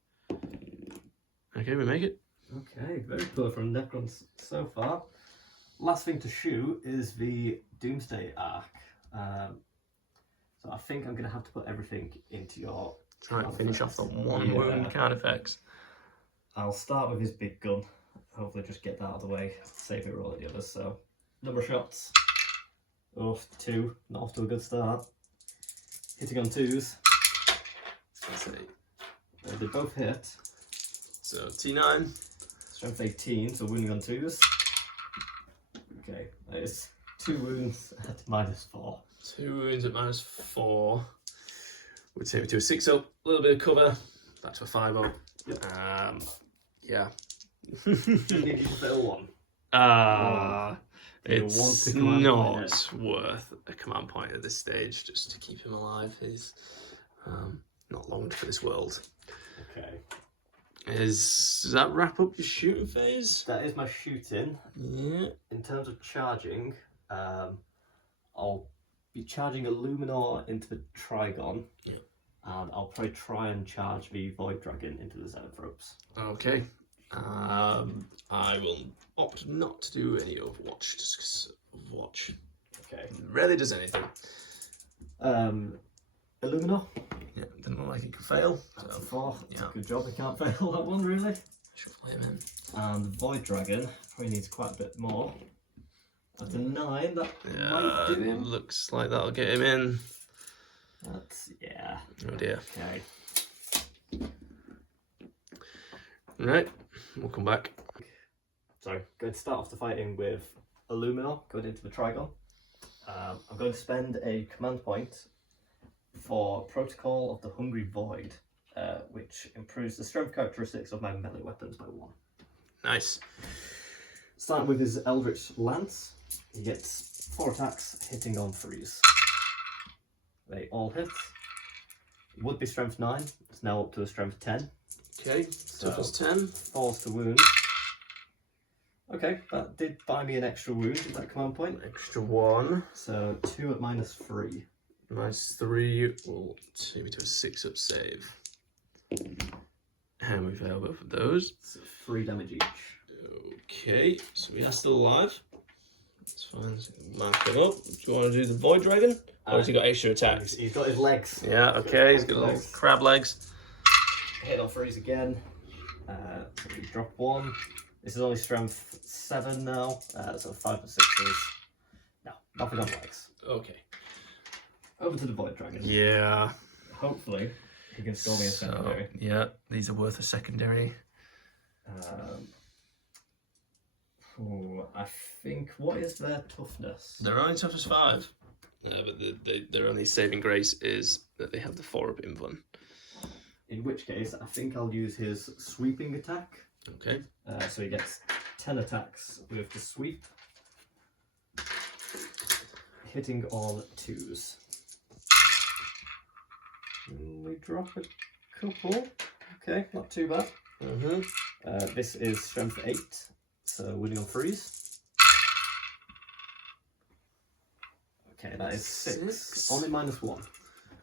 Okay, we make it. Okay, very poor from Necrons so far. Last thing to shoot is the Doomsday Arc. So I think I'm going to have to put everything into your... Try and finish off the 1 wound Carnifex. I'll start with his big gun. Hopefully just get that out of the way. Save it for all of the others. So, number of shots. Oh, 2. Not off to a good start. Hitting on 2s. Let's see. They both hit. So T9. Strength 18, so wounding on 2s. Okay, that is 2 wounds at -4. 2 wounds at -4. Would take me to a 6 up. A little bit of cover. Back to a 5 up. Yep. Yeah. Just need you to fail 1. It's want to command point not worth a command point at this stage just to keep him alive. He's not long for this world. Okay. Does that wrap up your shooting phase? That is my shooting. Yeah. In terms of charging, I'll be charging Illuminor into the Trigon. Yeah. and I'll probably try and charge the Void Dragon into the Zenith ropes. Okay. I will opt not to do any Overwatch, just because Overwatch Okay. rarely does anything. Illumina. Yeah, didn't look like it could fail. That's So, a 4. yeah. Good job, we can't fail that one, really. Shuffle him in. And the Void Dragon probably needs quite a bit more. That's a 9, that Yeah, might do him. looks like that'll get him in. That's, yeah. Oh dear. Okay. Right, we'll come back. So, going to start off the fighting with Illumina, going into the Trigon. I'm going to spend a command point for Protocol of the Hungry Void, which improves the strength characteristics of my melee weapons by 1. Nice. Starting with his Eldritch Lance, he gets 4 attacks hitting on 3s. They all hit. It would be strength 9, it's now up to a strength 10. Okay, toughness 10. Falls to wound. Okay, that did buy me an extra wound at that command point. Extra 1. So 2 at -3. -3 will take me to a 6-up save. And we fail both of those. So 3 damage each. Okay, so we are still alive. That's fine. So mark him up. Do you want to do the Void Dragon? Or has he got extra attacks? He's got his legs. Yeah, okay, he's got little crab legs. Hit on 3s again. So we drop 1. This is only strength 7 now. So 5 and 6s. No, nothing on legs. Okay. Over to the Void Dragon. Yeah. Hopefully, he can score me a secondary. Yeah, these are worth a secondary. I think, what is their toughness? They're only toughness 5. But their only saving grace is that they have the 4-up invuln. In which case, I think I'll use his sweeping attack. Okay. So he gets 10 attacks with the sweep. Hitting on 2s. We drop a couple. Okay, not too bad. This is strength 8, so winning on 3s. Okay, that is 6. Only -1.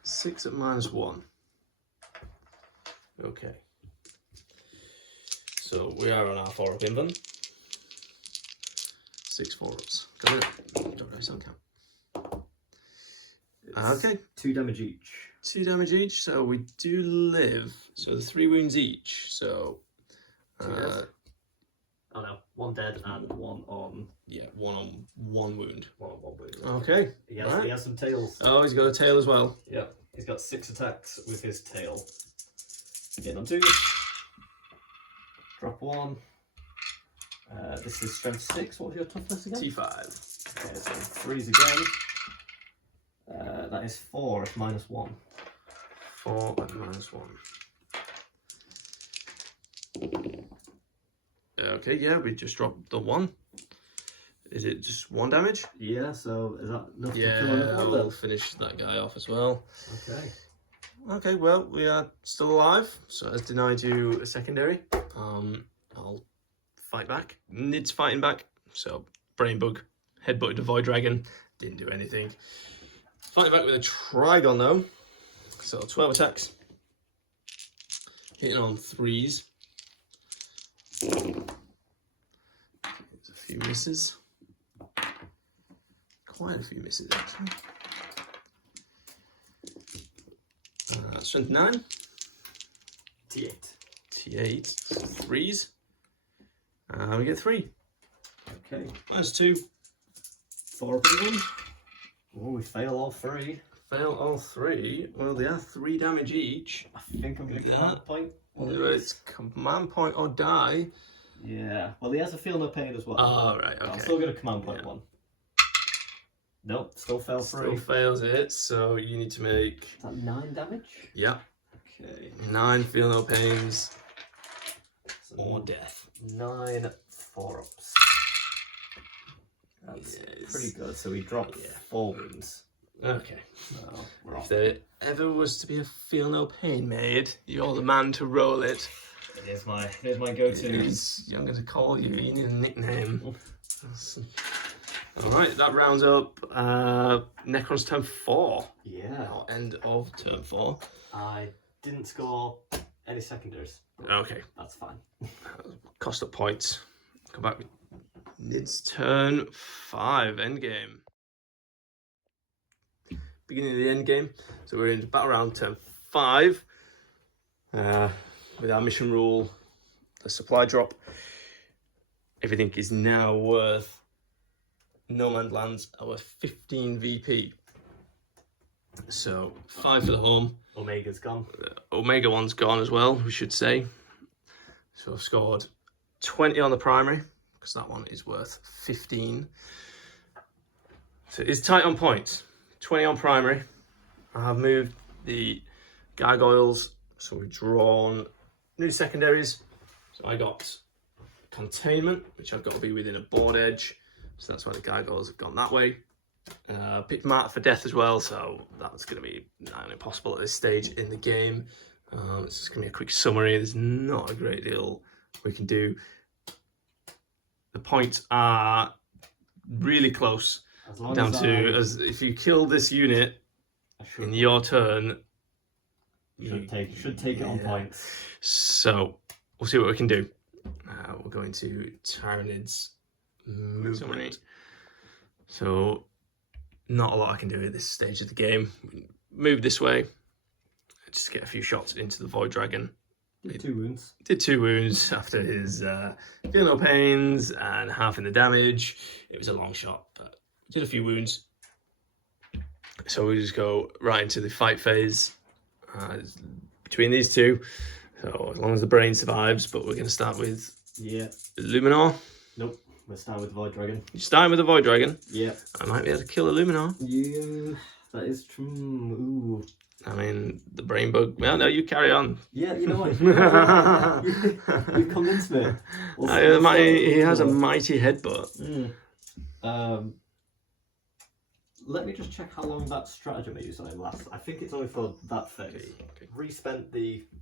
6 at -1. Okay. So we are on our 4-up invuln. 6 4-ups. Got it. Don't know, don't count. Okay. 2 damage each. 2 damage each, so we do live. So 3 wounds each. So 2 dead. Oh no, 1 dead and 1 on. Yeah, 1 on 1 wound. 1 on 1 wound. Okay. He has some tails. Oh, he's got a tail as well. Yep, he's got 6 attacks with his tail. Getting on 2. Drop 1. This is strength 6. What's your toughness again? T5. Okay, so 3s again. That is 4 at -1. 4 at -1. Okay, yeah, we just dropped the 1. Is it just 1 damage? Yeah, so is that enough to kill Yeah, another we'll one? finish that guy off as well. Okay. Okay, well, we are still alive, so as denied you a secondary. I'll fight back. Nids fighting back, so brain bug, headbutted the Void Dragon, didn't do anything. Fighting back with a Trigon though, so 12 attacks, hitting on 3s. There's a few misses, quite a few misses actually. Strength 9. T8. T8. 3s. We get 3. Okay. -2. 4 up in 1. Oh, we fail all 3. Fail all 3. Well, they are 3 damage each. I think I'm going to command point. It's command point or die. Yeah. Well, he has a feel no pain as well. Oh, right, okay. I'm still going to command point Yeah. 1. Nope, still fail 3. Still fails it, so you need to make... Is that 9 damage? Yeah. Okay. 9 feel no pains So or death. 9 4-ups. That's Yes. pretty good. So we dropped 4 wounds. Okay. So we're If off. there ever was to be a feel no pain made, you're the man to roll it. Here's my go-to. I'm going to call you. You need a nickname. All right, that rounds up Necron's turn 4. Yeah. Or end of turn 4. I didn't score any secondaries. Okay. That's fine. Cost of points. Come back with Nids turn 5, endgame. Beginning of the endgame. So we're in battle round turn 5. With our mission rule, the supply drop. Everything is now worth, no man's lands are worth 15 VP. So 5 for the home. Omega's gone. Omega one's gone as well, we should say. So I've scored 20 on the primary, because that one is worth 15. So it is tight on points. 20 on primary. I have moved the Gargoyles, so we've drawn new secondaries. So I got containment, which I've got to be within a board edge. So that's why the Gargoyles have gone that way. Picked Mart for death as well, so that's going to be impossible at this stage in the game. It's just going to be a quick summary. There's not a great deal we can do. The points are really close, down to as if you kill this unit in your turn, should take it on points. So we'll see what we can do. We're going to Tyranids movement. So not a lot I can do at this stage of the game. Move this way, just get a few shots into the Void Dragon. Did 2 wounds. Did 2 wounds after his feel no pains and half in the damage. It was a long shot, but did a few wounds. So we just go right into the fight phase between these two. So as long as the brain survives, but we're going to start with Luminor. Nope, we're starting with the Void Dragon. You're starting with the Void Dragon. Yeah. I might be able to kill a Luminor. Yeah, that is true. Ooh. I mean, the brain bug. Well, no, you carry on. Yeah, you know what? You've convinced me. He has a mighty headbutt. Let me just check how long that stratagem I used on him lasts. I think it's only for that phase. Okay.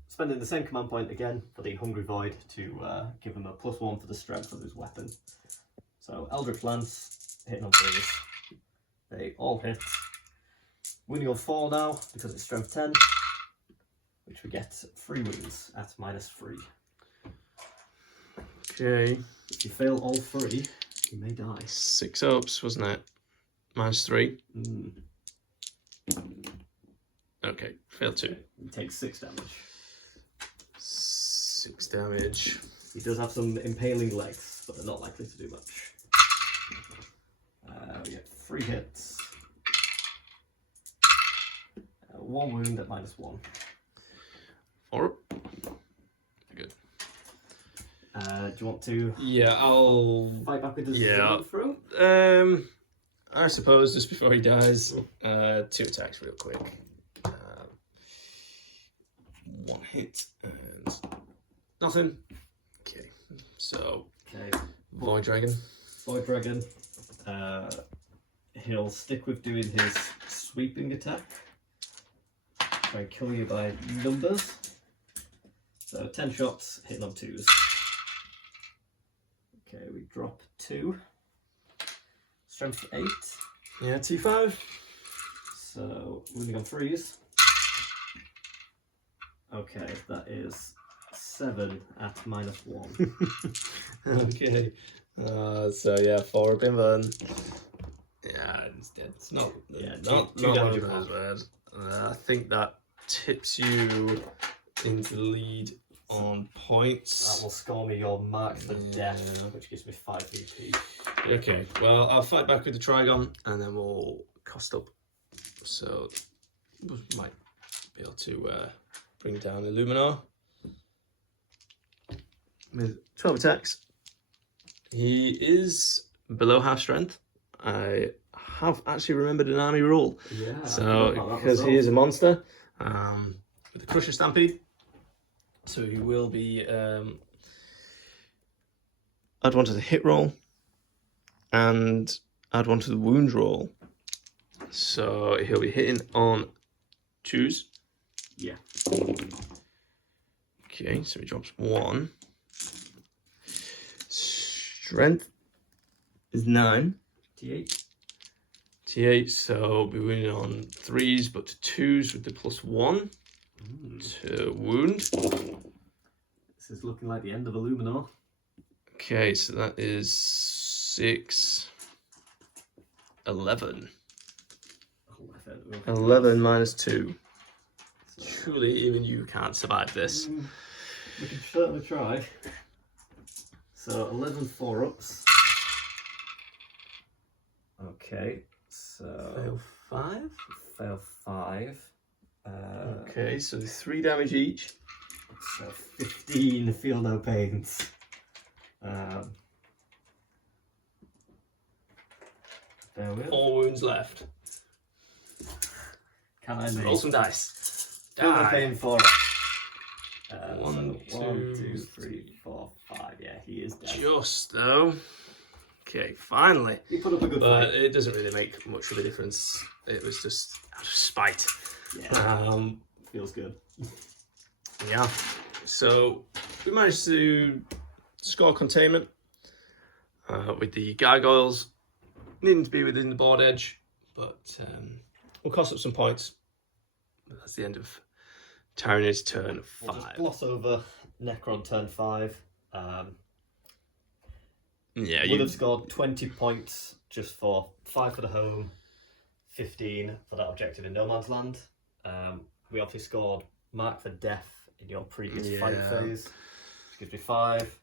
Spending the same command point again for the Hungry Void to give him a +1 for the strength of his weapon. So Eldritch Lance hitting on 3s. They all hit. Wounding on 4 now because it's strength 10, which we get 3 wounds at -3. Okay. If you fail all 3, you may die. 6 ups, wasn't it? -3. Okay, failed 2. He takes 6 damage. 6 damage. He does have some impaling legs, but they're not likely to do much. We get 3 hits. 1 wound at -1. 4 up. Good. Do you want to I'll fight back with the throw? I suppose just before he dies, 2 attacks real quick. 1 hit and nothing. Okay, so Void Dragon. Void Dragon. He'll stick with doing his sweeping attack. Try and kill you by numbers. So 10 shots, hitting on 2s. Okay, we drop 2. Strength 8. Yeah, T5. So wounding on 3s. Okay, that is 7 at -1. Okay. So yeah, 4 up in then. Yeah, it's dead. It's not. Not damage as bad. I think that tips you into the lead on points. That will score me your mark for death, which gives me 5 VP. Okay, well, I'll fight back with the Trigon and then we'll cost up. So we might be able to bring down Illuminar with 12 attacks. He is below half strength. I have actually remembered an army rule. Yeah. So because he is a monster with the Crusher Stampede, so he will be add 1 to the hit roll and add 1 to the wound roll. So he'll be hitting on 2s. Yeah. Okay, so he drops 1. Strength is 9. T8. T8, so be wounded on 3s, but to 2s with the +1 to wound. This is looking like the end of Illuminor. Okay, so that is 6, 11. 11 minus 2. Surely even you can't survive this. We can certainly try. So 11 4-ups. Okay, so Fail 5. fail 5. Okay, so 3 damage each. So 15 feel no pains. There we go. 4 wounds left. Can I Roll some dice. feel no Die. pain for it? 1, 2, 2, 3, 4, 5. Yeah, he is dead. Just though. Okay, finally. He put up a good But fight. it doesn't really make much of a difference. It was just out of spite. Yeah, feels good. Yeah. So we managed to score containment with the gargoyles. Needing to be within the board edge, but we'll cost up some points. That's the end of Tyranid's turn 5. We'll just gloss over Necron turn 5. Yeah, Would you have scored 20 points just for 5 for the home, 15 for that objective in No Man's Land. We obviously scored Mark for Death in your previous fight phase, which gives me 5.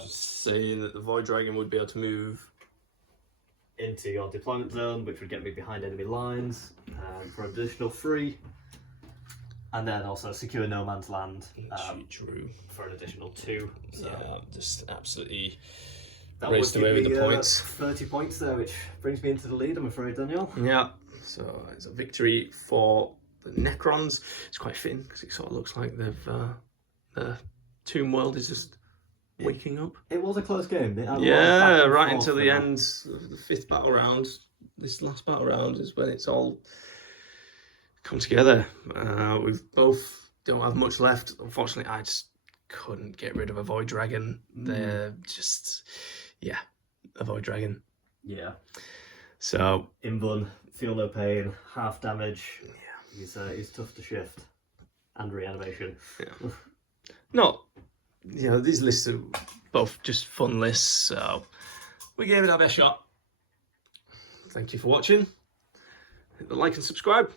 just saying that the Void Dragon would be able to move. Into your deployment zone, which would get me behind enemy lines for an additional 3. And then also secure No Man's Land True. for an additional 2. So Yeah, just absolutely that raced would away give with me, the points. 30 points there, which brings me into the lead, I'm afraid, Daniel. Yeah, so it's a victory for the Necrons. It's quite fitting because it sort of looks like they've the tomb world is just waking up. It was a close game. Yeah, right until the end of the 5th battle round. This last battle round is when it's all come together. We've both don't have much left. Unfortunately, I just couldn't get rid of a Void Dragon. They're just, yeah, a Void Dragon. Yeah. So Invuln, feel no pain, half damage. Yeah. He's tough to shift. And reanimation. Yeah. Not, you know, these lists are both just fun lists, so we gave it our best shot. Thank you for watching. Hit the like and subscribe.